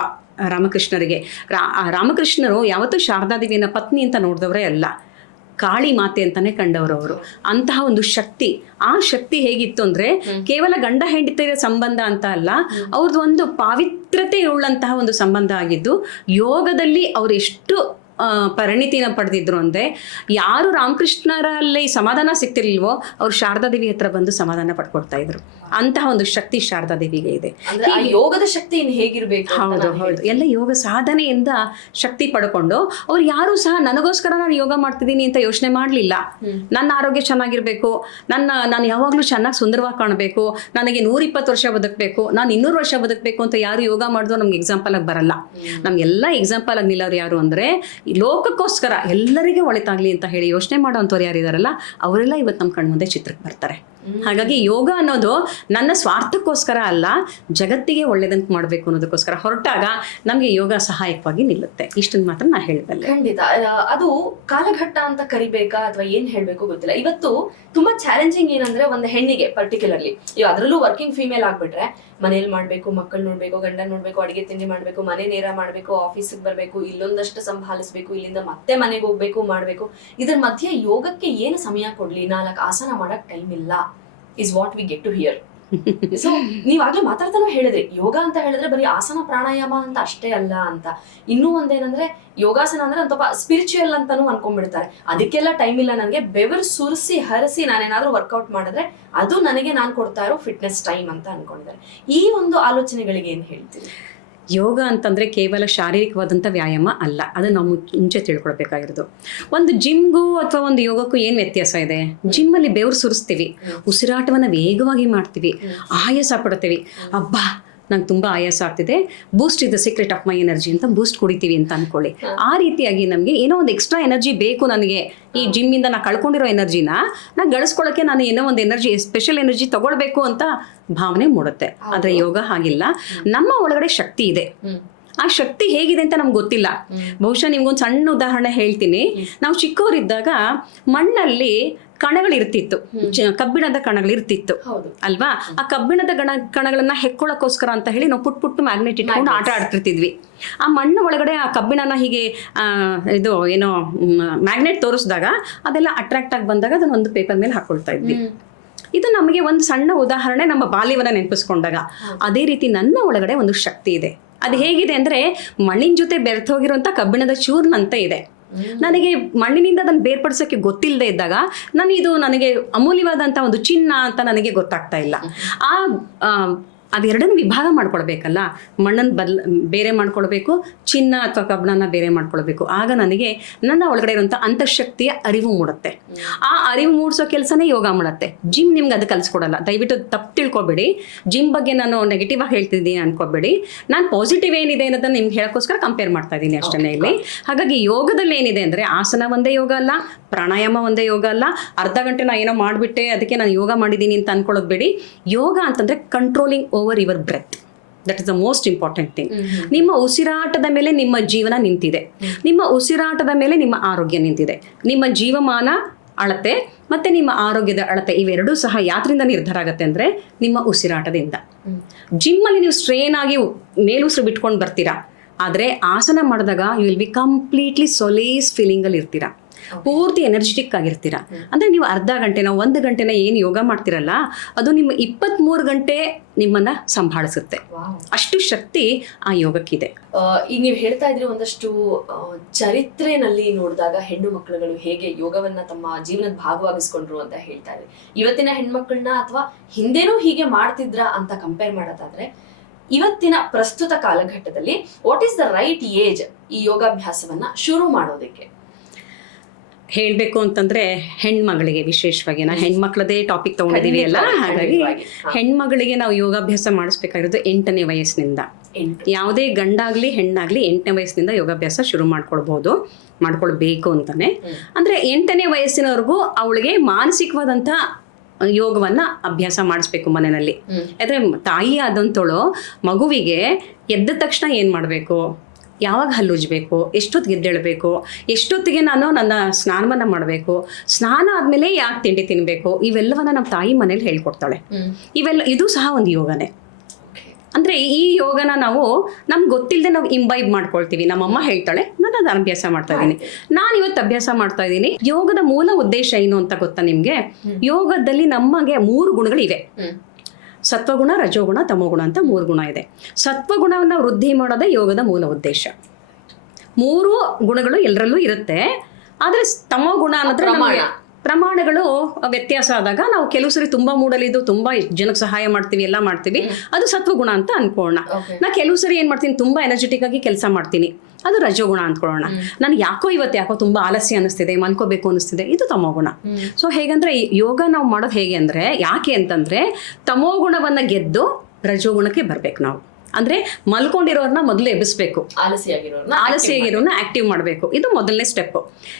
ರಾಮಕೃಷ್ಣರಿಗೆ. ರಾಮಕೃಷ್ಣರು ಯಾವತ್ತೂ ಶಾರದಾ ದೇವಿಯನ್ನ ಪತ್ನಿ ಅಂತ ನೋಡಿದವರೇ ಅಲ್ಲ. ಕಾಳಿ ಮಾತೆ ಅಂತಾನೆ ಕಂಡವರು ಅವರು. ಅಂತಹ ಒಂದು ಶಕ್ತಿ ಆ ಶಕ್ತಿ ಹೇಗಿತ್ತು ಅಂದ್ರೆ ಕೇವಲ ಗಂಡ ಹೆಂಡತಿಯ ಸಂಬಂಧ ಅಂತ ಅಲ್ಲ ಅವ್ರದ್ದು ಒಂದು ಪಾವಿತ್ರತೆ ಉಳ್ಳಂತಹ ಒಂದು ಸಂಬಂಧ ಆಗಿದ್ದು ಯೋಗದಲ್ಲಿ ಅವ್ರು ಎಷ್ಟು ಪರಿಣಿತಿನ ಪಡೆದಿದ್ರು ಅಂದ್ರೆ ಯಾರು ರಾಮಕೃಷ್ಣರಲ್ಲಿ ಸಮಾಧಾನ ಸಿಗ್ತಿರ್ಲಿಲ್ವೋ ಅವ್ರು ಶಾರದಾ ದೇವಿ ಹತ್ರ ಬಂದು ಸಮಾಧಾನ ಪಡ್ಕೊಳ್ತಾ ಇದ್ರು. ಅಂತಹ ಒಂದು ಶಕ್ತಿ ಶಾರದಾ ದೇವಿಗೆ ಇದೆ. ಯೋಗದ ಶಕ್ತಿ ಹೇಗಿರ್ಬೇಕು ಅಂತ ಹೌದು ಹೌದು. ಎಲ್ಲ ಯೋಗ ಸಾಧನೆಯಿಂದ ಶಕ್ತಿ ಪಡ್ಕೊಂಡು ಅವ್ರು ಯಾರು ಸಹ ನನಗೋಸ್ಕರ ನಾನು ಯೋಗ ಮಾಡ್ತಿದ್ದೀನಿ ಅಂತ ಯೋಚನೆ ಮಾಡಲಿಲ್ಲ. ನನ್ನ ಆರೋಗ್ಯ ಚೆನ್ನಾಗಿರ್ಬೇಕು ನನ್ನ ನಾನು ಯಾವಾಗಲೂ ಚೆನ್ನಾಗಿ ಸುಂದರವಾಗಿ ಕಾಣಬೇಕು ನನಗೆ ನೂರಿಪ್ಪತ್ತು ವರ್ಷ ಬದುಕಬೇಕು ನಾನು ಇನ್ನೂರು ವರ್ಷ ಬದುಕಬೇಕು ಅಂತ ಯಾರು ಯೋಗ ಮಾಡಿದ್ರು ನಮ್ಗೆ ಎಕ್ಸಾಂಪಲ್ ಆಗಿ ಬರಲ್ಲ. ನಮ್ಗೆಲ್ಲ ಎಕ್ಸಾಂಪಲ್ ಆಗಿ ನಿಲ್ಲೋರು ಯಾರು ಅಂದರೆ ಲೋಕಕ್ಕೋಸ್ಕರ ಎಲ್ಲರಿಗೆ ಒಳಿತಾಗ್ಲಿ ಅಂತ ಹೇಳಿ ಯೋಚನೆ ಮಾಡೋವಂಥವ್ರು ಯಾರಿದಾರಲ್ಲ ಅವರೆಲ್ಲ ಇವತ್ತು ನಮ್ಮ ಕಣ್ಮುಂದೆ ಚಿತ್ರಕ್ಕೆ ಬರ್ತಾರೆ. ಹಾಗಾಗಿ ಯೋಗ ಅನ್ನೋದು ನನ್ನ ಸ್ವಾರ್ಥಕ್ಕೋಸ್ಕರ ಅಲ್ಲ ಜಗತ್ತಿಗೆ ಒಳ್ಳೇದಂತ ಮಾಡಬೇಕು ಅನ್ನೋದಕ್ಕೋಸ್ಕರ ಹೊರಟಾಗ ನಮಗೆ ಯೋಗ ಸಹಾಯಕವಾಗಿ ನಿಲ್ಲುತ್ತೆ. ಇಷ್ಟನ್ನು ಮಾತ್ರ ನಾ ಹೇಳಬಲ್ಲೆ ಖಂಡಿತ. ಅದು ಕಾಲಘಟ್ಟ ಅಂತ ಕರಿಬೇಕಾ ಅಥವಾ ಏನ್ ಹೇಳ್ಬೇಕು ಗೊತ್ತಿಲ್ಲ. ಇವತ್ತು ತುಂಬಾ ಚಾಲೆಂಜಿಂಗ್ ಏನಂದ್ರೆ ಒಂದು ಹೆಣ್ಣಿಗೆ ಪರ್ಟಿಕ್ಯುಲರ್ಲಿ ಅದರಲ್ಲೂ ವರ್ಕಿಂಗ್ ಫಿಮೇಲ್ ಆಗ್ಬಿಟ್ರೆ ಮನೇಲಿ ಮಾಡ್ಬೇಕು ಮಕ್ಕಳು ನೋಡ್ಬೇಕು ಗಂಡ ನೋಡ್ಬೇಕು ಅಡಿಗೆ ತಿಂಡಿ ಮಾಡ್ಬೇಕು ಮನೆ ನೇರ ಮಾಡ್ಬೇಕು ಆಫೀಸಿಗೆ ಬರ್ಬೇಕು ಇಲ್ಲೊಂದಷ್ಟು ಸಂಭಾಲಿಸ್ಬೇಕು ಇಲ್ಲಿಂದ ಮತ್ತೆ ಮನೆಗೆ ಹೋಗ್ಬೇಕು ಮಾಡ್ಬೇಕು. ಇದ್ರ ಮಧ್ಯೆ ಯೋಗಕ್ಕೆ ಏನು ಸಮಯ ಕೊಡ್ಲಿ? ನಾಲ್ಕು ಆಸನ ಮಾಡಕ್ ಟೈಮ್ ಇಲ್ಲ. Is what we get to hear so ನೀವಾಗ್ಲೇ ಮಾತಾಡ್ತಾನೂ ಹೇಳಿದ್ರಿ. ಯೋಗ ಅಂತ ಹೇಳಿದ್ರೆ ಬರೀ ಆಸನ ಪ್ರಾಣಾಯಾಮ ಅಂತ ಅಷ್ಟೇ ಅಲ್ಲ ಅಂತ. ಇನ್ನೂ ಒಂದೇನಂದ್ರೆ, ಯೋಗಾಸನ ಅಂದ್ರೆ ಒಂದ್ ಸ್ಪಿರಿಚುಯಲ್ ಅಂತಾನು ಅನ್ಕೊಂಡ್ಬಿಡ್ತಾರೆ. ಅದಕ್ಕೆಲ್ಲ ಟೈಮ್ ಇಲ್ಲ ನನಗೆ ಬೆವರು ಸುರಿಸಿ ಹರಿಸಿ ನಾನೇನಾದ್ರೂ ವರ್ಕೌಟ್ ಮಾಡಿದ್ರೆ ಅದು ನನಗೆ ನಾನು ಕೊಡ್ತಾ ಇರೋ ಫಿಟ್ನೆಸ್ ಟೈಮ್ ಅಂತ ಅನ್ಕೊಂಡಿದ್ದಾರೆ. ಈ ಒಂದು ಆಲೋಚನೆಗಳಿಗೆ ಏನ್ ಹೇಳ್ತೀರಿ? ಯೋಗ ಅಂತಂದರೆ ಕೇವಲ ಶಾರೀರಿಕವಾದಂಥ ವ್ಯಾಯಾಮ ಅಲ್ಲ. ಅದನ್ನು ನಾವು ಮುಂಚೆ ತಿಳ್ಕೊಳ್ಬೇಕಾಗಿರೋದು. ಒಂದು ಜಿಮ್ಗೂ ಅಥವಾ ಒಂದು ಯೋಗಕ್ಕೂ ಏನು ವ್ಯತ್ಯಾಸ ಇದೆ? ಜಿಮ್ಮಲ್ಲಿ ಬೆವರು ಸುರಿಸ್ತೀವಿ. ಉಸಿರಾಟವನ್ನು ವೇಗವಾಗಿ ಮಾಡ್ತೀವಿ. ಆಯಾಸ ಪಡ್ತೀವಿ ಅಬ್ಬಾ ನಂಗೆ ತುಂಬ ಆಯಾಸ ಆಗ್ತಿದೆ. ಬೂಸ್ಟ್ ಇದ್ದ ಸೀಕ್ರೆಟ್ ಆಫ್ ಮೈ ಎನರ್ಜಿ ಅಂತ ಬೂಸ್ಟ್ ಕುಡಿತೀವಿ ಅಂತ ಅಂದ್ಕೊಳ್ಳಿ ಆ ರೀತಿಯಾಗಿ ನಮಗೆ ಏನೋ ಒಂದು ಎಕ್ಸ್ಟ್ರಾ ಎನರ್ಜಿ ಬೇಕು ನನಗೆ. ಈ ಜಿಮ್ಮಿಂದ ನಾನು ಕಳ್ಕೊಂಡಿರೋ ಎನರ್ಜಿನ ನಾನು ಗಳಿಸ್ಕೊಳ್ಳೋಕ್ಕೆ ನಾನು ಏನೋ ಒಂದು ಎನರ್ಜಿ ಸ್ಪೆಷಲ್ ಎನರ್ಜಿ ತೊಗೊಳ್ಬೇಕು ಅಂತ ಭಾವನೆ ಮೂಡುತ್ತೆ. ಆದ್ರೆ ಯೋಗ ಹಾಗಿಲ್ಲ. ನಮ್ಮ ಒಳಗಡೆ ಶಕ್ತಿ ಇದೆ. ಆ ಶಕ್ತಿ ಹೇಗಿದೆ ಅಂತ ನಮ್ಗೆ ಗೊತ್ತಿಲ್ಲ. ಬಹುಶಃ ನಿಮ್ಗೊಂದು ಸಣ್ಣ ಉದಾಹರಣೆ ಹೇಳ್ತೀನಿ. ನಾವು ಚಿಕ್ಕವರಿದ್ದಾಗ ಮಣ್ಣಲ್ಲಿ ಕಣಗಳಿರ್ತಿತ್ತು. ಕಬ್ಬಿಣದ ಕಣಗಳಿರ್ತಿತ್ತು. ಹೌದು. ಅಲ್ವಾ? ಆ ಕಬ್ಬಿಣದ ಗಣ ಕಣಗಳನ್ನ ಹೆಕ್ಕೊಳ್ಳೋಕ್ಕೋಸ್ಕರ ಅಂತ ಹೇಳಿ ನಾವು ಪುಟ್ ಪುಟ್ಟು ಮ್ಯಾಗ್ನೆಟ್ ಇಟ್ಕೊಂಡು ಆಟ ಆಡ್ತಿರ್ತಿದ್ವಿ. ಆ ಮಣ್ಣು ಒಳಗಡೆ ಆ ಕಬ್ಬಿಣನ ಹೀಗೆ ಆ, ಇದು ಏನೋ ಮ್ಯಾಗ್ನೆಟ್ ತೋರಿಸಿದಾಗ ಅದೆಲ್ಲ ಅಟ್ರಾಕ್ಟ್ ಆಗಿ ಬಂದಾಗ ಅದನ್ನ ಒಂದು ಪೇಪರ್ ಮೇಲೆ ಹಾಕೊಳ್ತಾ ಇದ್ವಿ. ಇದು ನಮಗೆ ಒಂದು ಸಣ್ಣ ಉದಾಹರಣೆ ನಮ್ಮ ಬಾಲ್ಯವನ್ನು ನೆನಪಿಸ್ಕೊಂಡಾಗ. ಅದೇ ರೀತಿ ನನ್ನ ಒಳಗಡೆ ಒಂದು ಶಕ್ತಿ ಇದೆ. ಅದು ಹೇಗಿದೆ ಅಂದರೆ ಮಣ್ಣಿನ ಜೊತೆ ಬೆರೆತೋಗಿರುವಂಥ ಕಬ್ಬಿಣದ ಚೂರ್ನಂತೆ ಇದೆ. ನನಗೆ ಮಣ್ಣಿನಿಂದ ಅದನ್ನು ಬೇರ್ಪಡಿಸೋಕ್ಕೆ ಗೊತ್ತಿಲ್ಲದೆ ಇದ್ದಾಗ ನಾನು ಇದು ನನಗೆ ಅಮೂಲ್ಯವಾದಂಥ ಒಂದು ಚಿನ್ನ ಅಂತ ನನಗೆ ಗೊತ್ತಾಗ್ತಾ ಇಲ್ಲ. ಆ ಆ, ಅವೆರಡನ್ನು ವಿಭಾಗ ಮಾಡ್ಕೊಳ್ಬೇಕಲ್ಲ? ಮಣ್ಣನ್ನು ಬದಲ್ ಬೇರೆ ಮಾಡ್ಕೊಳ್ಬೇಕು ಚಿನ್ನ ಅಥವಾ ಕಬ್ಬಣನ ಬೇರೆ ಮಾಡ್ಕೊಳ್ಬೇಕು. ಆಗ ನನಗೆ ನನ್ನ ಒಳಗಡೆ ಇರುವಂಥ ಅಂತಃಶಕ್ತಿಯ ಅರಿವು ಮೂಡುತ್ತೆ. ಆ ಅರಿವು ಮೂಡಿಸೋ ಕೆಲಸನೇ ಯೋಗ ಮಾಡುತ್ತೆ. ಜಿಮ್ ನಿಮ್ಗೆ ಅದು ಕಲಿಸ್ಕೊಡಲ್ಲ. ದಯವಿಟ್ಟು ತಪ್ಪು ತಿಳ್ಕೊಬೇಡಿ. ಜಿಮ್ ಬಗ್ಗೆ ನಾನು ನೆಗೆಟಿವ್ ಆಗಿ ಹೇಳ್ತಿದ್ದೀನಿ ಅನ್ಕೋಬೇಡಿ. ನಾನು ಪಾಸಿಟಿವ್ ಏನಿದೆ ಅನ್ನೋದನ್ನ ನಿಮ್ಗೆ ಹೇಳೋಕ್ಕೋಸ್ಕರ ಕಂಪೇರ್ ಮಾಡ್ತಾ ಇದ್ದೀನಿ ಅಷ್ಟೇ ಇಲ್ಲಿ. ಹಾಗಾಗಿ ಯೋಗದಲ್ಲಿ ಏನಿದೆ ಅಂದರೆ ಆಸನ ಒಂದೇ ಯೋಗ ಅಲ್ಲ ಪ್ರಾಣಾಯಾಮ ಒಂದೇ ಯೋಗ ಅಲ್ಲ ಅರ್ಧ ಗಂಟೆ ನಾನು ಏನೋ ಮಾಡಿಬಿಟ್ಟೆ ಅದಕ್ಕೆ ನಾನು ಯೋಗ ಮಾಡಿದ್ದೀನಿ ಅಂತ ಅನ್ಕೊಳ್ಳೋದು ಬೇಡಿ. ಯೋಗ ಅಂತಂದರೆ controlling over your breath that is the most important thing ನಿಮ್ಮ ಉಸಿರಾಟದ ಮೇಲೆ ನಿಮ್ಮ ಜೀವನ ನಿಂತಿದೆ. ನಿಮ್ಮ ಉಸಿರಾಟದ ಮೇಲೆ ನಿಮ್ಮ ಆರೋಗ್ಯ ನಿಂತಿದೆ. ನಿಮ್ಮ ಜೀವಮಾನ ಅಳತೆ ಮತ್ತೆ ನಿಮ್ಮ ಆರೋಗ್ಯದ ಅಳತೆ ಇವೆರಡೂ ಸಹ ಯಾತ್ರಿಂದ ನಿರ್ಧಾರ ಆಗುತ್ತೆ ಅಂದರೆ ನಿಮ್ಮ ಉಸಿರಾಟದಿಂದ. ಜಿಮ್ಮಲ್ಲಿ ನೀವು ಸ್ಟ್ರೇನ್ ಆಗಿ ಮೇಲುಸಿರು ಬಿಟ್ಕೊಂಡು ಬರ್ತೀರಾ. ಆದರೆ ಆಸನ ಮಾಡಿದಾಗ you will be completely solace ಫೀಲಿಂಗಲ್ಲಿ ಇರ್ತೀರಾ. ಪೂರ್ತಿ ಎನರ್ಜೆಟಿಕ್ ಆಗಿರ್ತೀರಾ. ಅಂದರೆ ನೀವು ಅರ್ಧ ಗಂಟೆನ ಒಂದು ಗಂಟೆನ ಏನು ಯೋಗ ಮಾಡ್ತಿರಲ್ಲ ಅದು ನಿಮ್ಮ ಇಪ್ಪತ್ತ್ಮೂರು ಗಂಟೆ ನಿಮ್ಮನ್ನ ಸಂಭಾಳಿಸುತ್ತೆ. ಅಷ್ಟು ಶಕ್ತಿ ಆ ಯೋಗಕ್ಕಿದೆ. ಈಗ ನೀವು ಹೇಳ್ತಾ ಇದ್ರಿ ಒಂದಷ್ಟು ಚರಿತ್ರೆನಲ್ಲಿ ನೋಡಿದಾಗ ಹೆಣ್ಣು ಮಕ್ಕಳುಗಳು ಹೇಗೆ ಯೋಗವನ್ನ ತಮ್ಮ ಜೀವನದ ಭಾಗವಾಗಿಸ್ಕೊಂಡ್ರು ಅಂತ ಹೇಳ್ತಾ ಇದ್ರಿ. ಇವತ್ತಿನ ಹೆಣ್ಮಕ್ಳನ್ನ ಅಥವಾ ಹಿಂದೆನೂ ಹೀಗೆ ಮಾಡ್ತಿದ್ರ ಅಂತ ಕಂಪೇರ್ ಮಾಡೋದಾದ್ರೆ ಇವತ್ತಿನ ಪ್ರಸ್ತುತ ಕಾಲಘಟ್ಟದಲ್ಲಿ what is the right age ಈ ಯೋಗಾಭ್ಯಾಸವನ್ನ ಶುರು ಮಾಡೋದಕ್ಕೆ? ಹೇಳಬೇಕು ಅಂತಂದ್ರೆ ಹೆಣ್ಮಗಳಿಗೆ ವಿಶೇಷವಾಗಿ. ನಾವು ಹೆಣ್ಮಕ್ಳದೇ ಟಾಪಿಕ್ ತಗೊಂಡಿದೀವಿ ಅಲ್ಲ? ಹಾಗಾಗಿ. ಹೆಣ್ಮಗಳಿಗೆ ನಾವು ಯೋಗಾಭ್ಯಾಸ ಮಾಡಿಸ್ಬೇಕಾಗಿರೋದು ಎಂಟನೇ ವಯಸ್ಸಿನಿಂದ. ಯಾವುದೇ ಗಂಡಾಗ್ಲಿ ಹೆಣ್ಣಾಗ್ಲಿ ಎಂಟನೇ ವಯಸ್ಸಿನಿಂದ ಯೋಗಾಭ್ಯಾಸ ಶುರು ಮಾಡ್ಕೊಳ್ಬಹುದು ಮಾಡ್ಕೊಳ್ಬೇಕು ಅಂತಾನೆ. ಅಂದ್ರೆ ಎಂಟನೇ ವಯಸ್ಸಿನವರೆಗೂ ಅವಳಿಗೆ ಮಾನಸಿಕವಾದಂಥ ಯೋಗವನ್ನ ಅಭ್ಯಾಸ ಮಾಡಿಸ್ಬೇಕು ಮನೆಯಲ್ಲಿ. ಯಾಕಂದ್ರೆ ತಾಯಿ ಆದಂತಳು ಮಗುವಿಗೆ ಎದ್ದ ತಕ್ಷಣ ಏನು ಮಾಡಬೇಕು? ಯಾವಾಗ ಹಲ್ಲುಜ್ಬೇಕು ಎಷ್ಟೊತ್ತಿಗೆ ಎದ್ದೇಳಬೇಕು? ಎಷ್ಟೊತ್ತಿಗೆ ನಾನು ನನ್ನ ಸ್ನಾನವನ್ನು ಮಾಡಬೇಕು? ಸ್ನಾನ ಆದಮೇಲೆ ಯಾಕೆ ತಿಂಡಿ ತಿನ್ನಬೇಕು ಇವೆಲ್ಲವನ್ನ ನಮ್ಮ ತಾಯಿ ಮನೇಲಿ ಹೇಳ್ಕೊಡ್ತಾಳೆ. ಇವೆಲ್ಲ ಇದು ಸಹ ಒಂದು ಯೋಗನೇ. ಅಂದರೆ ಈ ಯೋಗನ ನಾವು ನಮ್ಗೆ ಗೊತ್ತಿಲ್ಲದೆ ನಾವು ಇಂಬೈಬ್ ಮಾಡ್ಕೊಳ್ತೀವಿ. ನಮ್ಮಮ್ಮ ಹೇಳ್ತಾಳೆ ನಾನು ಅದು ಅಭ್ಯಾಸ ಮಾಡ್ತಾ ಇದ್ದೀನಿ. ನಾನು ಇವತ್ತು ಅಭ್ಯಾಸ ಮಾಡ್ತಾ ಇದ್ದೀನಿ. ಯೋಗದ ಮೂಲ ಉದ್ದೇಶ ಏನು ಅಂತ ಗೊತ್ತಾ ನಿಮಗೆ? ಯೋಗದಲ್ಲಿ ನಮಗೆ ಮೂರು ಗುಣಗಳಿವೆ. ಸತ್ವಗುಣ ರಜೋಗುಣ ತಮೋಗುಣ ಅಂತ ಮೂರು ಗುಣ ಇದೆ. ಸತ್ವಗುಣವನ್ನು ವೃದ್ಧಿ ಮಾಡೋದೇ ಯೋಗದ ಮೂಲ ಉದ್ದೇಶ. ಮೂರು ಗುಣಗಳು ಎಲ್ಲರಲ್ಲೂ ಇರುತ್ತೆ. ಆದರೆ ತಮೋಗುಣ ಅನ್ನೋದ್ರೆ ಪ್ರಮಾಣ. ಪ್ರಮಾಣಗಳು ವ್ಯತ್ಯಾಸ ಆದಾಗ ನಾವು ಕೆಲವು ಸರಿ ತುಂಬಾ ಮೂಡಲಿದ್ದು ತುಂಬಾ ಜನಕ್ಕೆ ಸಹಾಯ ಮಾಡ್ತೀವಿ ಎಲ್ಲ ಮಾಡ್ತೀವಿ. ಅದು ಸತ್ವಗುಣ ಅಂತ ಅನ್ಕೋಣ. ನಾ ಕೆಲವು ಸರಿ ಏನ್ ಮಾಡ್ತೀನಿ ತುಂಬಾ ಎನರ್ಜೆಟಿಕ್ ಆಗಿ ಕೆಲಸ ಮಾಡ್ತೀನಿ. ಅದು ರಜೋಗುಣ ಅಂದ್ಕೊಳ್ಳೋಣ. ನಾನು ಯಾಕೋ ಇವತ್ತು ಯಾಕೋ ತುಂಬಾ ಆಲಸ್ಯ ಅನಿಸ್ತಿದೆ ಮಲ್ಕೋಬೇಕು ಅನಿಸ್ತಿದೆ ಇದು ತಮೋಗುಣ ಸೊ ಹೇಗಂದ್ರೆ ಯೋಗ ನಾವು ಮಾಡೋದು ಹೇಗೆ ಅಂದ್ರೆ ಯಾಕೆ ಅಂತಂದ್ರೆ ತಮೋಗುಣವನ್ನ ಗೆದ್ದು ರಜೋಗುಣಕ್ಕೆ ಬರ್ಬೇಕು ನಾವು. ಅಂದ್ರೆ ಮಲ್ಕೊಂಡಿರೋರ್ನ ಮೊದಲು ಎಬ್ಬಿಸ್ಬೇಕು. ಆಲಸಿಯಾಗಿರೋರ್ನ ಆಲಸ್ಯಾಗಿರೋನ ಆಕ್ಟಿವ್ ಮಾಡಬೇಕು. ಇದು ಮೊದಲನೇ ಸ್ಟೆಪ್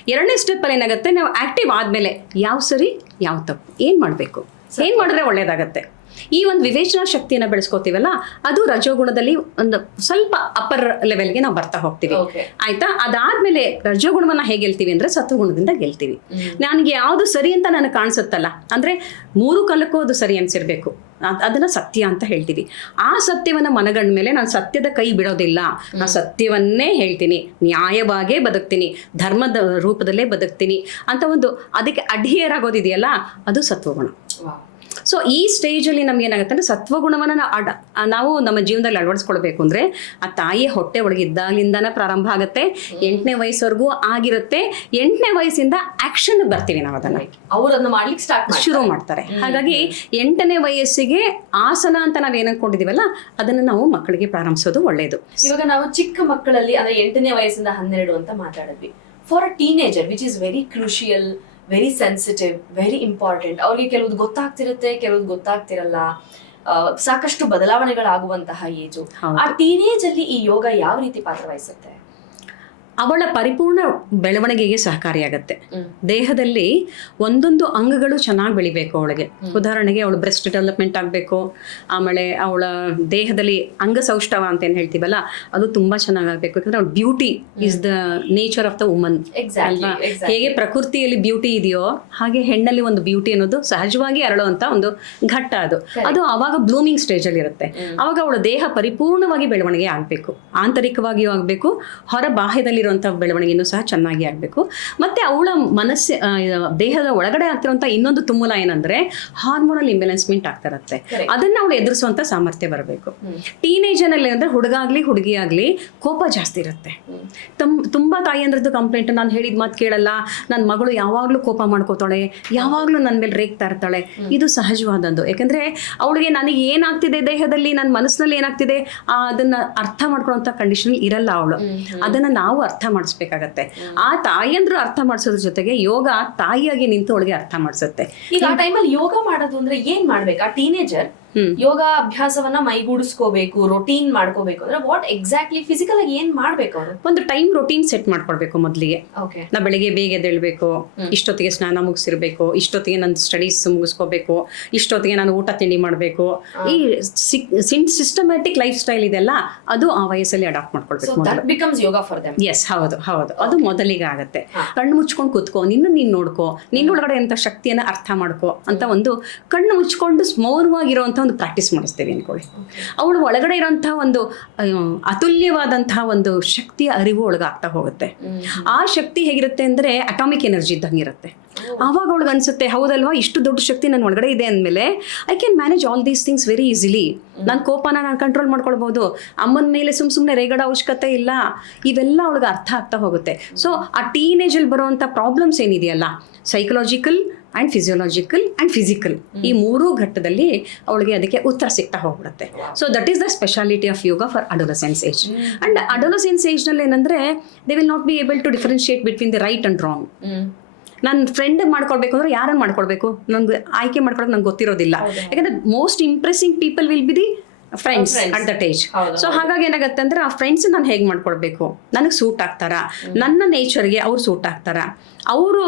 ಎರಡನೇ ಸ್ಟೆಪ್ ಅಲ್ಲಿ ಏನಾಗುತ್ತೆ ನಾವು ಆಕ್ಟಿವ್ ಆದ್ಮೇಲೆ ಯಾವ ಸರಿ ಯಾವ ತಪ್ಪು ಏನ್ ಮಾಡಬೇಕು? ಏನ್ ಮಾಡಿದ್ರೆ ಒಳ್ಳೇದಾಗತ್ತೆ? ಈ ಒಂದು ವಿವೇಚನಾ ಶಕ್ತಿಯನ್ನು ಬೆಳೆಸ್ಕೋತೀವಲ್ಲ ಅದು ರಜೋಗುಣದಲ್ಲಿ ಒಂದು ಸ್ವಲ್ಪ ಅಪ್ಪರ್ ಲೆವೆಲ್ಗೆ ನಾವು ಬರ್ತಾ ಹೋಗ್ತೀವಿ. ಆಯ್ತಾ? ಅದಾದ್ಮೇಲೆ ರಜೋಗುಣವನ್ನ ಹೇಗೆ ಗೆಲ್ತೀವಿ ಅಂದ್ರೆ ಸತ್ವಗುಣದಿಂದ ಗೆಲ್ತೀವಿ. ನನಗೆ ಯಾವುದು ಸರಿ ಅಂತ ನನಗೆ ಕಾಣಿಸುತ್ತಲ್ಲ ಅಂದ್ರೆ ಮೂರು ಕಾಲಕ್ಕೂ ಅದು ಸರಿ ಅನ್ಸಿರ್ಬೇಕು. ಅದನ್ನ ಸತ್ಯ ಅಂತ ಹೇಳ್ತೀವಿ. ಆ ಸತ್ಯವನ್ನ ಮನಗಂಡ ಮೇಲೆ ನಾನು ಸತ್ಯದ ಕೈ ಬಿಡೋದಿಲ್ಲ. ನಾನು ಸತ್ಯವನ್ನೇ ಹೇಳ್ತೀನಿ. ನ್ಯಾಯವಾಗೇ ಬದುಕ್ತೀನಿ. ಧರ್ಮದ ರೂಪದಲ್ಲೇ ಬದುಕ್ತೀನಿ ಅಂತ ಒಂದು ಅದಕ್ಕೆ ಅಡ್ಹಿಯರ್ ಆಗೋದಿದೆಯಲ್ಲ ಅದು ಸತ್ವಗುಣ. ಸೊ ಈ ಸ್ಟೇಜಲ್ಲಿ ನಮ್ಗೆ ಏನಾಗುತ್ತೆ ಅಂದ್ರೆ ಸತ್ವಗುಣವನ್ನು ನಾವು ಅಡ ನಾವು ನಮ್ಮ ಜೀವನದಲ್ಲಿ ಅಳವಡಿಸ್ಕೊಳ್ಬೇಕು ಅಂದ್ರೆ ಆ ತಾಯಿಯ ಹೊಟ್ಟೆ ಒಳಗೆ ಇದ್ದಾಗಲಿಂದಾನೇ ಪ್ರಾರಂಭ ಆಗುತ್ತೆ ಎಂಟನೇ ವಯಸ್ಸವರೆಗೂ ಆಗಿರುತ್ತೆ ಎಂಟನೇ ವಯಸ್ಸಿಂದ ಆಕ್ಷನ್ ಬರ್ತೀವಿ ನಾವು ಅದನ್ನ. ಅವರು ಅದನ್ನ ಮಾಡ್ಲಿಕ್ಕೆ ಸ್ಟಾರ್ಟ್ ಶುರು ಮಾಡ್ತಾರೆ. ಹಾಗಾಗಿ ಎಂಟನೇ ವಯಸ್ಸಿಗೆ ಆಸನ ಅಂತ ನಾವು ಏನು ಅನ್ಕೊಂಡಿದೀವಲ್ಲ ಅದನ್ನ ನಾವು ಮಕ್ಕಳಿಗೆ ಪ್ರಾರಂಭಿಸೋದು ಒಳ್ಳೆಯದು ಇವಾಗ ನಾವು ಚಿಕ್ಕ ಮಕ್ಕಳಲ್ಲಿ ಅಂದ್ರೆ ಎಂಟನೇ ವಯಸ್ಸಿಂದ ಹನ್ನೆರಡು ಅಂತ ಮಾತಾಡಿದ್ವಿ. For a teenager which is very crucial very sensitive very important ಅವ್ರಿಗೆ ಕೆಲವ್ದು ಗೊತ್ತಾಗ್ತಿರುತ್ತೆ ಕೆಲವ್ದು ಗೊತ್ತಾಗ್ತಿರಲ್ಲ. ಸಾಕಷ್ಟು ಬದಲಾವಣೆಗಳಾಗುವಂತಹ ಏಜು. ಆ ಟೀನೇಜ್ ಅಲ್ಲಿ ಈ ಯೋಗ ಯಾವ ರೀತಿ ಪಾತ್ರ ವಹಿಸುತ್ತೆ ಅವಳ ಪರಿಪೂರ್ಣ ಬೆಳವಣಿಗೆಗೆ ಸಹಕಾರಿಯಾಗತ್ತೆ. ದೇಹದಲ್ಲಿ ಒಂದೊಂದು ಅಂಗಗಳು ಚೆನ್ನಾಗಿ ಬೆಳಿಬೇಕು ಅವಳಿಗೆ. ಉದಾಹರಣೆಗೆ ಅವಳು ಬ್ರೆಸ್ಟ್ ಡೆವಲಪ್ಮೆಂಟ್ ಆಗಬೇಕು ಆಮೇಲೆ ಅವಳ ದೇಹದಲ್ಲಿ ಅಂಗಸೌಷ್ಠವ ಅಂತ ಏನು ಹೇಳ್ತೀವಲ್ಲ ಅದು ತುಂಬಾ ಚೆನ್ನಾಗಾಗಬೇಕು ಯಾಕಂದ್ರೆ ಅವಳ beauty is the nature of the woman ಅಲ್ವಾ? ಹೇಗೆ ಪ್ರಕೃತಿಯಲ್ಲಿ ಬ್ಯೂಟಿ ಇದೆಯೋ ಹಾಗೆ ಹೆಣ್ಣಲ್ಲಿ ಒಂದು ಬ್ಯೂಟಿ ಅನ್ನೋದು ಸಹಜವಾಗಿ ಅರಳುವಂತ ಒಂದು ಘಟ್ಟ ಅದು. ಅದು ಅವಾಗ ಬ್ಲೂಮಿಂಗ್ ಸ್ಟೇಜ್ ಅಲ್ಲಿ ಇರುತ್ತೆ. ಅವಾಗ ಅವಳ ದೇಹ ಪರಿಪೂರ್ಣವಾಗಿ ಬೆಳವಣಿಗೆ ಆಗಬೇಕು. ಆಂತರಿಕವಾಗಿಯೂ ಆಗಬೇಕು. ಹೊರ ಬಾಹ್ಯದಲ್ಲಿರುವಂಥ ಬೆಳವಣಿಗೆನೂ ಸಹ ಚೆನ್ನಾಗಿ ಆಗಬೇಕು. ಮತ್ತೆ ಅವಳ ಮನಸ್ಸು ದೇಹದ ಒಳಗಡೆ ಆಗ್ತಿರುವಂಥ ಇನ್ನೊಂದು ತುಮ್ಮುಲ ಏನಂದ್ರೆ ಹಾರ್ಮೋನಲ್ ಇಂಬ್ಯಾಲೆನ್ಸ್ಮೆಂಟ್ ಆಗ್ತಾ ಇರುತ್ತೆ. ಅದನ್ನು ಅವಳು ಎದುರಿಸುವಂತ ಸಾಮರ್ಥ್ಯ ಬರಬೇಕು. ಟೀನೇಜರ್ನಲ್ಲಿ ಟೀನೇಜನಲ್ಲಿ ಅಂದ್ರೆ ಹುಡುಗ ಆಗ್ಲಿ ಹುಡುಗಿ ಆಗ್ಲಿ ಕೋಪ ಜಾಸ್ತಿ ಇರುತ್ತೆ. ತಮ್ ತುಂಬಾ ತಾಯಿಯಂದ್ರದ್ದು ಕಂಪ್ಲೇಂಟ್ ನಾನು ಹೇಳಿದ ಮಾತು ಕೇಳಲ್ಲ ನನ್ನ ಮಗಳು ಯಾವಾಗಲೂ ಕೋಪ ಮಾಡ್ಕೋತಾಳೆ ಯಾವಾಗಲೂ ನನ್ನ ಮೇಲೆ ರೇಗ್ತಾ ಇರ್ತಾಳೆ. ಇದು ಸಹಜವಾದದ್ದು. ಯಾಕಂದ್ರೆ ಅವಳಿಗೆ ನನಗೆ ಏನಾಗ್ತಿದೆ ದೇಹದಲ್ಲಿ ನನ್ನ ಮನಸ್ಸಿನಲ್ಲಿ ಏನಾಗ್ತಿದೆ ಅದನ್ನ ಅರ್ಥ ಮಾಡ್ಕೊಳ್ಳೋಂಥ ಕಂಡೀಷನ್ ಇರಲ್ಲ ಅವಳು. ಅದನ್ನ ನಾವು ಅರ್ಥ ಮಾಡಿಸ್ಬೇಕಾಗತ್ತೆ. ಆ ತಾಯಿಯಂದ್ರು ಅರ್ಥ ಮಾಡಿಸೋದ್ರ ಜೊತೆಗೆ ಯೋಗ ತಾಯಿಯಾಗಿ ನಿಂತು ಅವಳಿಗೆ ಅರ್ಥ ಮಾಡಿಸುತ್ತೆ. ಈಗ ಆ ಟೈಮಲ್ಲಿ ಯೋಗ ಮಾಡೋದು ಅಂದ್ರೆ ಏನ್ ಮಾಡ್ಬೇಕು? ಆ ಟೀನೇಜರ್. ಯೋಗ ಅಭ್ಯಾಸವನ್ನ ಮೈಗೂಡಿಸ್ಕೋಬೇಕು ರೊಟೀನ್ ಮಾಡ್ಕೋಬೇಕು. ಅಂದ್ರೆ ವಾಟ್ ಎಕ್ಸಾಕ್ಟ್ಲಿ ಫಿಸಿಕಲ್ ಆಗಿ ಏನ್ ಮಾಡ್ಬೇಕು ಅವರು? ಒಂದು ಟೈಮ್ ರೊಟೀನ್ ಸೆಟ್ ಮಾಡ್ಕೊಳ್ಬೇಕು ಮೊದಲಿಗೆ. ನಾ ಬೆಳಿಗ್ಗೆ ಬೇಗ ಎದ್ದೇಳ್ಬೇಕು ಇಷ್ಟೊತ್ತಿಗೆ ಸ್ನಾನ ಮುಗಿಸಿರ್ಬೇಕು ಇಷ್ಟೊತ್ತಿಗೆ ನನ್ನ ಸ್ಟಡೀಸ್ ಮುಗಿಸ್ಕೋಬೇಕು ಇಷ್ಟೊತ್ತಿಗೆ ನಾನು ಊಟ ತಿಂಡಿ ಮಾಡಬೇಕು. ಈ ಸಿನ್ ಸಿಸ್ಟಮ್ಯಾಟಿಕ್ ಲೈಫ್ ಸ್ಟೈಲ್ ಇದೆಲ್ಲ ಅದು ಆ ವಯಸ್ಸಲ್ಲಿ ಅಡಾಪ್ಟ್ ಮಾಡ್ಕೊಳ್ಬೇಕು becomes yoga for them yes ಹೌದು ಹೌದು. ಅದು ಮೊದಲಿಗೆ ಆಗುತ್ತೆ. ಕಣ್ಣು ಮುಚ್ಕೊಂಡು ಕೂತ್ಕೋ ನಿನ್ನ ನೀನು ನೋಡ್ಕೋ ನಿನ್ನೊಳಗಡೆ ಎಂಥ ಶಕ್ತಿಯನ್ನ ಅರ್ಥ ಮಾಡ್ಕೋ ಅಂತ ಒಂದು ಕಣ್ಣು ಮುಚ್ಕೊಂಡು ಮೌನವಾಗಿರುವಂಥ ಒಂದು ಪ್ರಾಕ್ಟೀಸ್ ಮಾಡಿಸ್ತೀವಿ ಅಂದ್ಕೊಳ್ಳಿ ಅವಳು ಒಳಗಡೆ ಇರೋಂಥ ಒಂದು ಅತುಲ್ಯವಾದಂತಹ ಒಂದು ಶಕ್ತಿಯ ಅರಿವು ಒಳಗೆ ಆಗ್ತಾ ಹೋಗುತ್ತೆ ಆ ಶಕ್ತಿ ಹೇಗಿರುತ್ತೆ ಅಂದರೆ ಅಟಾಮಿಕ್ ಎನರ್ಜಿ ಇದ್ದಂಗೆ ಇರುತ್ತೆ. ಆವಾಗ ಅವಳಿಗೆ ಅನ್ಸುತ್ತೆ ಹೌದಲ್ವಾ ಇಷ್ಟು ದೊಡ್ಡ ಶಕ್ತಿ ನನ್ನ ಒಳಗಡೆ ಇದೆ ಅಂದಮೇಲೆ I can manage all these things very easily ನನ್ನ ಕೋಪನ ನಾನು ಕಂಟ್ರೋಲ್ ಮಾಡ್ಕೊಳ್ಬೋದು. ಅಮ್ಮನ ಮೇಲೆ ಸುಮ್ಮ ಸುಮ್ಮನೆ ರೇಗಡ ಅವಶ್ಯಕತೆ ಇಲ್ಲ. ಇವೆಲ್ಲ ಅವಳಿಗೆ ಅರ್ಥ ಆಗ್ತಾ ಹೋಗುತ್ತೆ. ಸೊ ಆ ಟೀನೇಜಲ್ಲಿ ಬರುವಂಥ ಪ್ರಾಬ್ಲಮ್ಸ್ ಏನಿದೆಯಲ್ಲ psychological and physiological and physical ಈ ಮೂರೂ ಘಟ್ಟದಲ್ಲಿ ಅವಳಿಗೆ ಅದಕ್ಕೆ ಉತ್ತರ ಸಿಗ್ತಾ ಹೋಗ್ಬಿಡುತ್ತೆ. So that is the speciality of yoga for adolescence age and adolescence ಏಜ್ನಲ್ಲಿ ಏನಂದರೆ they will not be able to differentiate between the right and wrong ನನ್ನ ಫ್ರೆಂಡ್ ಮಾಡ್ಕೊಳ್ಬೇಕು ಅಂದ್ರೆ ಯಾರನ್ನು ಮಾಡ್ಕೊಳ್ಬೇಕು? ನನಗೆ ಆಯ್ಕೆ ಮಾಡ್ಕೊಳಕ್ಕೆ ನಂಗೆ ಗೊತ್ತಿರೋದಿಲ್ಲ. ಯಾಕಂದ್ರೆ most impressing people will be the friends. At that age so ಹಾಗಾಗಿ ಏನಾಗುತ್ತೆ ಅಂದ್ರೆ ಆ ಫ್ರೆಂಡ್ಸ್ ನಾನು ಹೇಗೆ ಮಾಡ್ಕೊಳ್ಬೇಕು? ನನಗೆ ಸೂಟ್ ಆಗ್ತಾರ? ನನ್ನ ನೇಚರ್ಗೆ ಅವ್ರು ಸೂಟ್ ಆಗ್ತಾರ? ಅವರು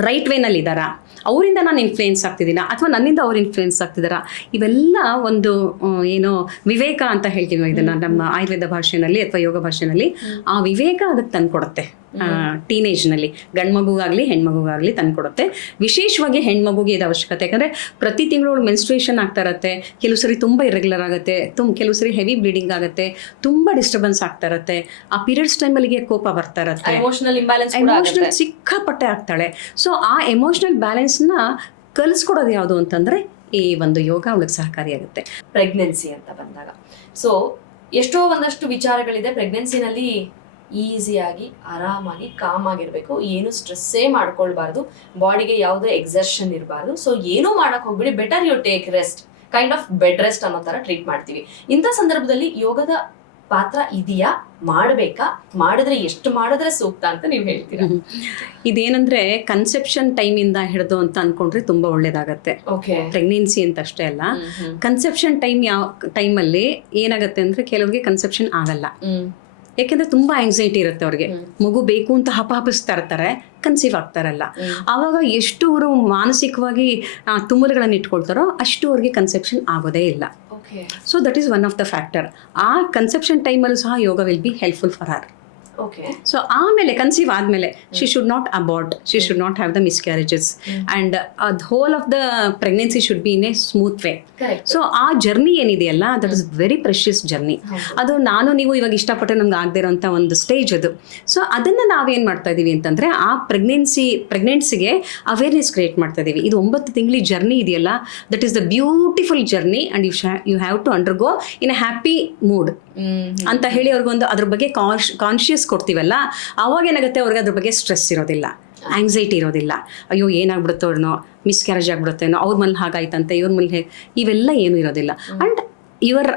ರೈಟ್ ವೇನಲ್ಲಿ ಇದ್ದಾರಾ? ಅವರಿಂದ ನಾನು ಇನ್ಫ್ಲೂಯೆನ್ಸ್ ಆಗ್ತಿದ್ದೀನ? ಅಥವಾ ನನ್ನಿಂದ ಅವ್ರು ಇನ್ಫ್ಲೂಯೆನ್ಸ್ ಆಗ್ತಿದ್ದಾರಾ? ಇವೆಲ್ಲ ಒಂದು ಏನು ವಿವೇಕ ಅಂತ ಹೇಳ್ತೀವಿ ಇದನ್ನು ನಮ್ಮ ಆಯುರ್ವೇದ ಭಾಷೆಯಲ್ಲಿ ಅಥವಾ ಯೋಗ ಭಾಷೆಯಲ್ಲಿ. ಆ ವಿವೇಕ ಅದಕ್ಕೆ ತಂದ್ಕೊಡುತ್ತೆ. ಟೀನೇಜ್ನಲ್ಲಿ ಗಂಡು ಮಗುಗಾಗಲಿ ಹೆಣ್ಮಗುಗಾಗಲಿ ತಂದ್ಕೊಡುತ್ತೆ ವಿಶೇಷವಾಗಿ ಹೆಣ್ಮಗುಗೆ ಇದು ಅವಶ್ಯಕತೆ. ಯಾಕಂದರೆ ಪ್ರತಿ ತಿಂಗಳು ಮೆನ್ಸ್ಟ್ರೇಷನ್ ಆಗ್ತಾ ಇರತ್ತೆ ಕೆಲವು ಸರಿ ತುಂಬ ಇರೆಗ್ಯುಲರ್ ಆಗುತ್ತೆ ತುಂಬ ಕೆಲವು ಸರಿ ಹೆವಿ ಬ್ಲೀಡಿಂಗ್ ಆಗುತ್ತೆ ತುಂಬ ಡಿಸ್ಟರ್ಬೆನ್ಸ್ ಆಗ್ತಾ ಇರತ್ತೆ ಆ ಪೀರಿಯಡ್ಸ್ ಟೈಮಲ್ಲಿಗೆ ಕೋಪ ಬರ್ತಾ ಇರತ್ತೆ. ಎಮೋಷನಲ್ ಸಿಕ್ಕಾಪಟ್ಟೆ ಆಗ್ತಾಳೆ. ಸೊ ಆ ಎಮೋಷನಲ್ ಬ್ಯಾಲೆನ್ಸ್ನ ಕಲಿಸ್ಕೊಡೋದು ಯಾವುದು ಅಂತಂದರೆ ಈ ಒಂದು ಯೋಗ ಅವಳಿಗೆ ಸಹಕಾರಿಯಾಗುತ್ತೆ ಪ್ರೆಗ್ನೆನ್ಸಿ ಅಂತ ಬಂದಾಗ. ಸೊ ಎಷ್ಟೋ ಒಂದಷ್ಟು ವಿಚಾರಗಳಿದೆ. ಪ್ರೆಗ್ನೆನ್ಸಿನಲ್ಲಿ ಈಸಿಯಾಗಿ ಆರಾಮಾಗಿ ಕಾಮ್ ಆಗಿರಬೇಕು. ಏನು ಸ್ಟ್ರೆಸ್ಸೇ ಮಾಡ್ಕೊಳ್ಬಾರ್ದು. ಬಾಡಿಗೆ ಯಾವುದೇ ಎಕ್ಸರ್ಷನ್ ಇರಬಾರ್ದು. ಸೊ ಏನೂ ಮಾಡೋಕೆ ಹೋಗ್ಬಿಡಿ. Better you take rest kind of bed rest ಅನ್ನೋ ತರ ಟ್ರೀಟ್ ಮಾಡ್ತೀವಿ. ಇಂಥ ಸಂದರ್ಭದಲ್ಲಿ ಯೋಗದ ಪಾತ್ರ ಇದೆಯಾ? ಮಾಡಬೇಕಾ? ಮಾಡಿದ್ರೆ ಎಷ್ಟು ಮಾಡಿದ್ರೆ ಸೂಕ್ತ ಅಂತ ನೀವು ಹೇಳ್ತೀರಾ? ಇದೇನಂದ್ರೆ ಕನ್ಸೆಪ್ಷನ್ ಟೈಮಿಂದ ಹಿಡಿದು ಅಂತ ಅನ್ಕೊಂಡ್ರೆ ತುಂಬಾ ಒಳ್ಳೇದಾಗತ್ತೆ. ಓಕೆ ಪ್ರೆಗ್ನೆನ್ಸಿ ಅಂತ ಅಷ್ಟೇ ಅಲ್ಲ. ಕನ್ಸೆಪ್ಷನ್ ಟೈಮ್ ಯಾವ ಟೈಮಲ್ಲಿ ಏನಾಗುತ್ತೆ ಅಂದ್ರೆ ಕೆಲವರಿಗೆ ಕನ್ಸೆಪ್ಷನ್ ಆಗಲ್ಲ. ಯಾಕೆಂದ್ರೆ ತುಂಬ ಆಂಗ್ಸೈಟಿ ಇರುತ್ತೆ ಅವ್ರಿಗೆ. ಮಗು ಬೇಕು ಅಂತ ಹಪಹಪಿಸ್ತಾ ಇರ್ತಾರೆ ಕನ್ಸೀವ್ ಆಗ್ತಾರಲ್ಲ ಆವಾಗ ಎಷ್ಟು ಅವರು ಮಾನಸಿಕವಾಗಿ ತುಂಬಲುಗಳನ್ನು ತುಮುಲುಗಳನ್ನು ಇಟ್ಕೊಳ್ತಾರೋ ಅಷ್ಟು ಅವ್ರಿಗೆ ಕನ್ಸೆಪ್ಷನ್ ಆಗೋದೇ ಇಲ್ಲ. So that is one of the factor ಆ ಕನ್ಸೆಪ್ಷನ್ ಟೈಮಲ್ಲೂ ಸಹ yoga will be helpful for her so ಆಮೇಲೆ ಕನ್ಸೀವ್ ಆದಮೇಲೆ she should not about she should not have the miscarriages and the whole of the pregnancy should be in a smooth way so ಆ journey ಏನಿದೆಯಲ್ಲ that is very precious journey ಅದು ನಾನು ನೀವು ಇವಾಗ ಇಷ್ಟಪಟ್ಟರೆ ನಮ್ಗೆ ಆಗದೆ ಇರೋಂಥ ಒಂದು ಸ್ಟೇಜ್ ಅದು. ಸೊ ಅದನ್ನು ನಾವೇನು ಮಾಡ್ತಾ ಇದ್ದೀವಿ ಅಂತಂದರೆ ಆ ಪ್ರೆಗ್ನೆನ್ಸಿ ಪ್ರೆಗ್ನೆನ್ಸಿಗೆ ಅವೇರ್ನೆಸ್ ಕ್ರಿಯೇಟ್ ಮಾಡ್ತಾ ಇದ್ದೀವಿ ಇದು ಒಂಬತ್ತು ತಿಂಗಳ ಜರ್ನಿ ಇದೆಯಲ್ಲ that is the beautiful journey and you you have to undergo in a happy mood ಅಂತ ಹೇಳಿ ಅವ್ರಿಗೊಂದು ಅದ್ರ ಬಗ್ಗೆ ಕಾನ್ಶ್ ಕಾನ್ಶಿಯಸ್ ಕೊಡ್ತೀವಲ್ಲ ಅವಾಗ ಏನಾಗುತ್ತೆ ಅವ್ರಿಗೆ ಅದ್ರ ಬಗ್ಗೆ ಸ್ಟ್ರೆಸ್ ಇರೋದಿಲ್ಲ ಆಂಗ್ಸೈಟಿ ಇರೋದಿಲ್ಲ. ಅಯ್ಯೋ ಏನಾಗ್ಬಿಡುತ್ತೋ ಅವ್ರನ್ನೋ ಮಿಸ್ಕ್ಯಾರೇಜ್ ಆಗ್ಬಿಡುತ್ತೇನೋ ಅವ್ರ ಮೇಲೆ ಹಾಗಾಯ್ತಂತೆ ಇವ್ರ ಹೇಗೆ ಇವೆಲ್ಲ ಏನೂ ಇರೋದಿಲ್ಲ. And your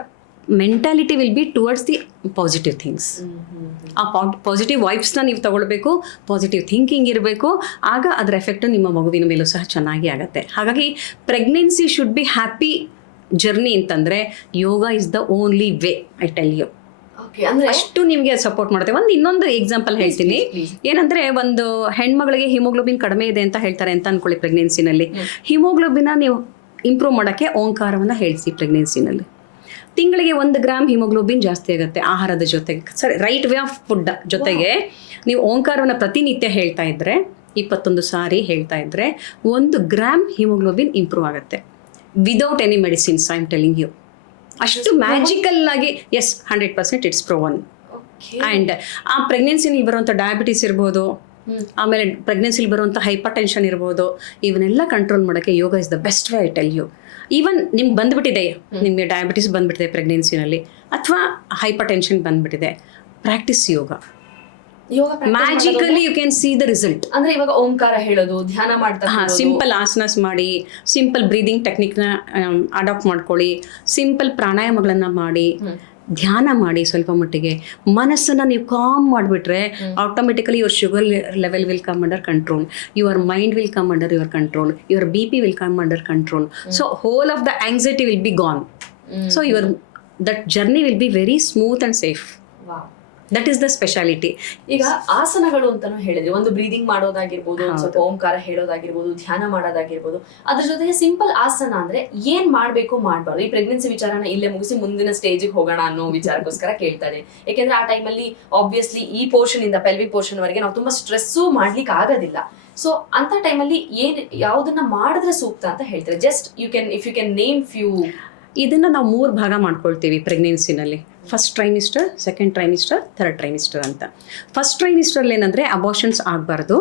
mentality will be towards the positive things ಆ ಪಾಸಿಟಿವ್ ವೈಬ್ಸ್ನ ನೀವು ತಗೊಳ್ಬೇಕು ಪಾಸಿಟಿವ್ ಥಿಂಕಿಂಗ್ ಇರಬೇಕು ಆಗ ಅದರ ಎಫೆಕ್ಟು ನಿಮ್ಮ ಮಗುವಿನ ಮೇಲೂ ಸಹ ಚೆನ್ನಾಗಿ ಆಗುತ್ತೆ. ಹಾಗಾಗಿ pregnancy should be happy journey ಅಂತಂದರೆ yoga is the only way I tell you ಅಷ್ಟು ನಿಮಗೆ ಸಪೋರ್ಟ್ ಮಾಡುತ್ತೆ. ಒಂದು ಇನ್ನೊಂದು ಎಕ್ಸಾಂಪಲ್ ಹೇಳ್ತೀನಿ. ಏನಂದ್ರೆ ಒಂದು ಹೆಣ್ಮಗಳಿಗೆ ಹಿಮೋಗ್ಲೋಬಿನ್ ಕಡಿಮೆ ಇದೆ ಅಂತ ಹೇಳ್ತಾರೆ ಅಂತ ಅನ್ಕೊಳ್ಳಿ ಪ್ರೆಗ್ನೆನ್ಸಿನಲ್ಲಿ ಹಿಮೋಗ್ಲೋಬಿನ ನೀವು ಇಂಪ್ರೂವ್ ಮಾಡೋಕ್ಕೆ ಓಂಕಾರವನ್ನು ಹೇಳಿಸಿ ಪ್ರೆಗ್ನೆನ್ಸಿನಲ್ಲಿ ತಿಂಗಳಿಗೆ ಒಂದು ಗ್ರಾಮ್ ಹಿಮೋಗ್ಲೋಬಿನ್ ಜಾಸ್ತಿ ಆಗುತ್ತೆ ಆಹಾರದ ಜೊತೆಗೆ. ಸರಿ ರೈಟ್ ವೇ ಆಫ್ ಫುಡ್ ಜೊತೆಗೆ ನೀವು ಓಂಕಾರವನ್ನು ಪ್ರತಿನಿತ್ಯ ಹೇಳ್ತಾ ಇದ್ರೆ ಇಪ್ಪತ್ತೊಂದು ಸಾರಿ ಹೇಳ್ತಾ ಇದ್ರೆ ಒಂದು ಗ್ರಾಮ್ ಹಿಮೋಗ್ಲೋಬಿನ್ ಇಂಪ್ರೂವ್ ಆಗುತ್ತೆ. Without any medicines I am telling you ಅಷ್ಟು ಮ್ಯಾಜಿಕಲ್ ಆಗಿ yes hundred percent it's proven and ಆ ಪ್ರೆಗ್ನೆನ್ಸಿನಲ್ಲಿ ಬರುವಂಥ ಡಯಾಬಿಟೀಸ್ ಇರ್ಬೋದು ಆಮೇಲೆ ಪ್ರೆಗ್ನೆನ್ಸಿಲಿ ಬರುವಂಥ ಹೈಪರ್ ಟೆನ್ಷನ್ ಇರ್ಬೋದು ಇವನ್ನೆಲ್ಲ ಕಂಟ್ರೋಲ್ ಮಾಡೋಕ್ಕೆ yoga is the best way I tell you even ನಿಮ್ಗೆ ಬಂದ್ಬಿಟ್ಟಿದೆ ನಿಮಗೆ ಡಯಾಬಿಟಿಸ್ ಬಂದ್ಬಿಟ್ಟಿದೆ ಪ್ರೆಗ್ನೆನ್ಸಿನಲ್ಲಿ ಅಥವಾ ಹೈಪರ್ ಟೆನ್ಷನ್ ಬಂದ್ಬಿಟ್ಟಿದೆ practice yoga. Yoga magically you can see the result ಅಂದ್ರೆ ಇವಾಗ ಓಂಕಾರ ಹೇಳೋದು ಧ್ಯಾನ ಮಾಡ್ತಾ ಹಾಂ. ಸಿಂಪಲ್ ಆಸನಸ್ ಮಾಡಿ ಸಿಂಪಲ್ ಬ್ರೀದಿಂಗ್ ಟೆಕ್ನಿಕ್ನ ಅಡಾಪ್ಟ್ ಮಾಡ್ಕೊಳ್ಳಿ ಸಿಂಪಲ್ ಪ್ರಾಣಾಯಾಮಗಳನ್ನ ಮಾಡಿ ಧ್ಯಾನ ಮಾಡಿ ಸ್ವಲ್ಪ ಮಟ್ಟಿಗೆ. ಮನಸ್ಸನ್ನು ನೀವು ಕಾಮ್ ಮಾಡಿಬಿಟ್ರೆ automatically your sugar level will come under control your mind will come under your control your B P will come under control so whole of the anxiety will be gone so your that journey will be very smooth and safe. That is the speciality ಈಗ ಆಸನಗಳು ಅಂತಾನು ಹೇಳಿದ್ರೆ. ಒಂದು breathing ಮಾಡೋದಾಗಿರ್ಬೋದು ಒಂದ್ ಸ್ವಲ್ಪ ಓಂಕಾರ ಹೇಳೋದಾಗಿರ್ಬೋದು ಧ್ಯಾನ ಮಾಡೋದಾಗಿರ್ಬೋದು. ಅದ್ರ ಜೊತೆಗೆ ಸಿಂಪಲ್ ಆಸನ ಅಂದ್ರೆ ಏನ್ ಮಾಡ್ಬೇಕು ಮಾಡ್ಬಾರ್ದು. ಈ ಪ್ರೆಗ್ನೆನ್ಸಿ ವಿಚಾರನ ಇಲ್ಲೇ ಮುಗಿಸಿ ಮುಂದಿನ ಸ್ಟೇಜಿಗೆ ಹೋಗೋಣ ಅನ್ನೋ ವಿಚಾರಕ್ಕೋಸ್ಕರ ಕೇಳ್ತಾರೆ ಯಾಕೆಂದ್ರೆ ಆ ಟೈಮಲ್ಲಿ ಆಬ್ವಿಯಸ್ಲಿ ಈ ಪೋರ್ಷನ್ ಇಂದ ಪೆಲ್ವಿಕ್ ಪೋರ್ಷನ್ ವರೆಗೆ ನಾವು ತುಂಬಾ ಸ್ಟ್ರೆಸ್ಸು ಮಾಡ್ಲಿಕ್ಕೆ ಆಗೋದಿಲ್ಲ. ಸೊ ಅಂತ ಟೈಮಲ್ಲಿ ಏನ್ ಯಾವ್ದನ್ನ ಮಾಡಿದ್ರೆ ಸೂಕ್ತ ಅಂತ ಹೇಳ್ತಾರೆ. Just you can if you can name few ಇದನ್ನ ನಾವು ಮೂರು ಭಾಗ ಮಾಡ್ಕೊಳ್ತೀವಿ ಪ್ರೆಗ್ನೆನ್ಸಿನಲ್ಲಿ first trimester second trimester third trimester ಅಂತ. ಫಸ್ಟ್ ಟ್ರೈಮಿಸ್ಟರ್ ಏನಂದ್ರೆ ಅಬಾರ್ಷನ್ಸ್ ಆಗಬಾರ್ದು.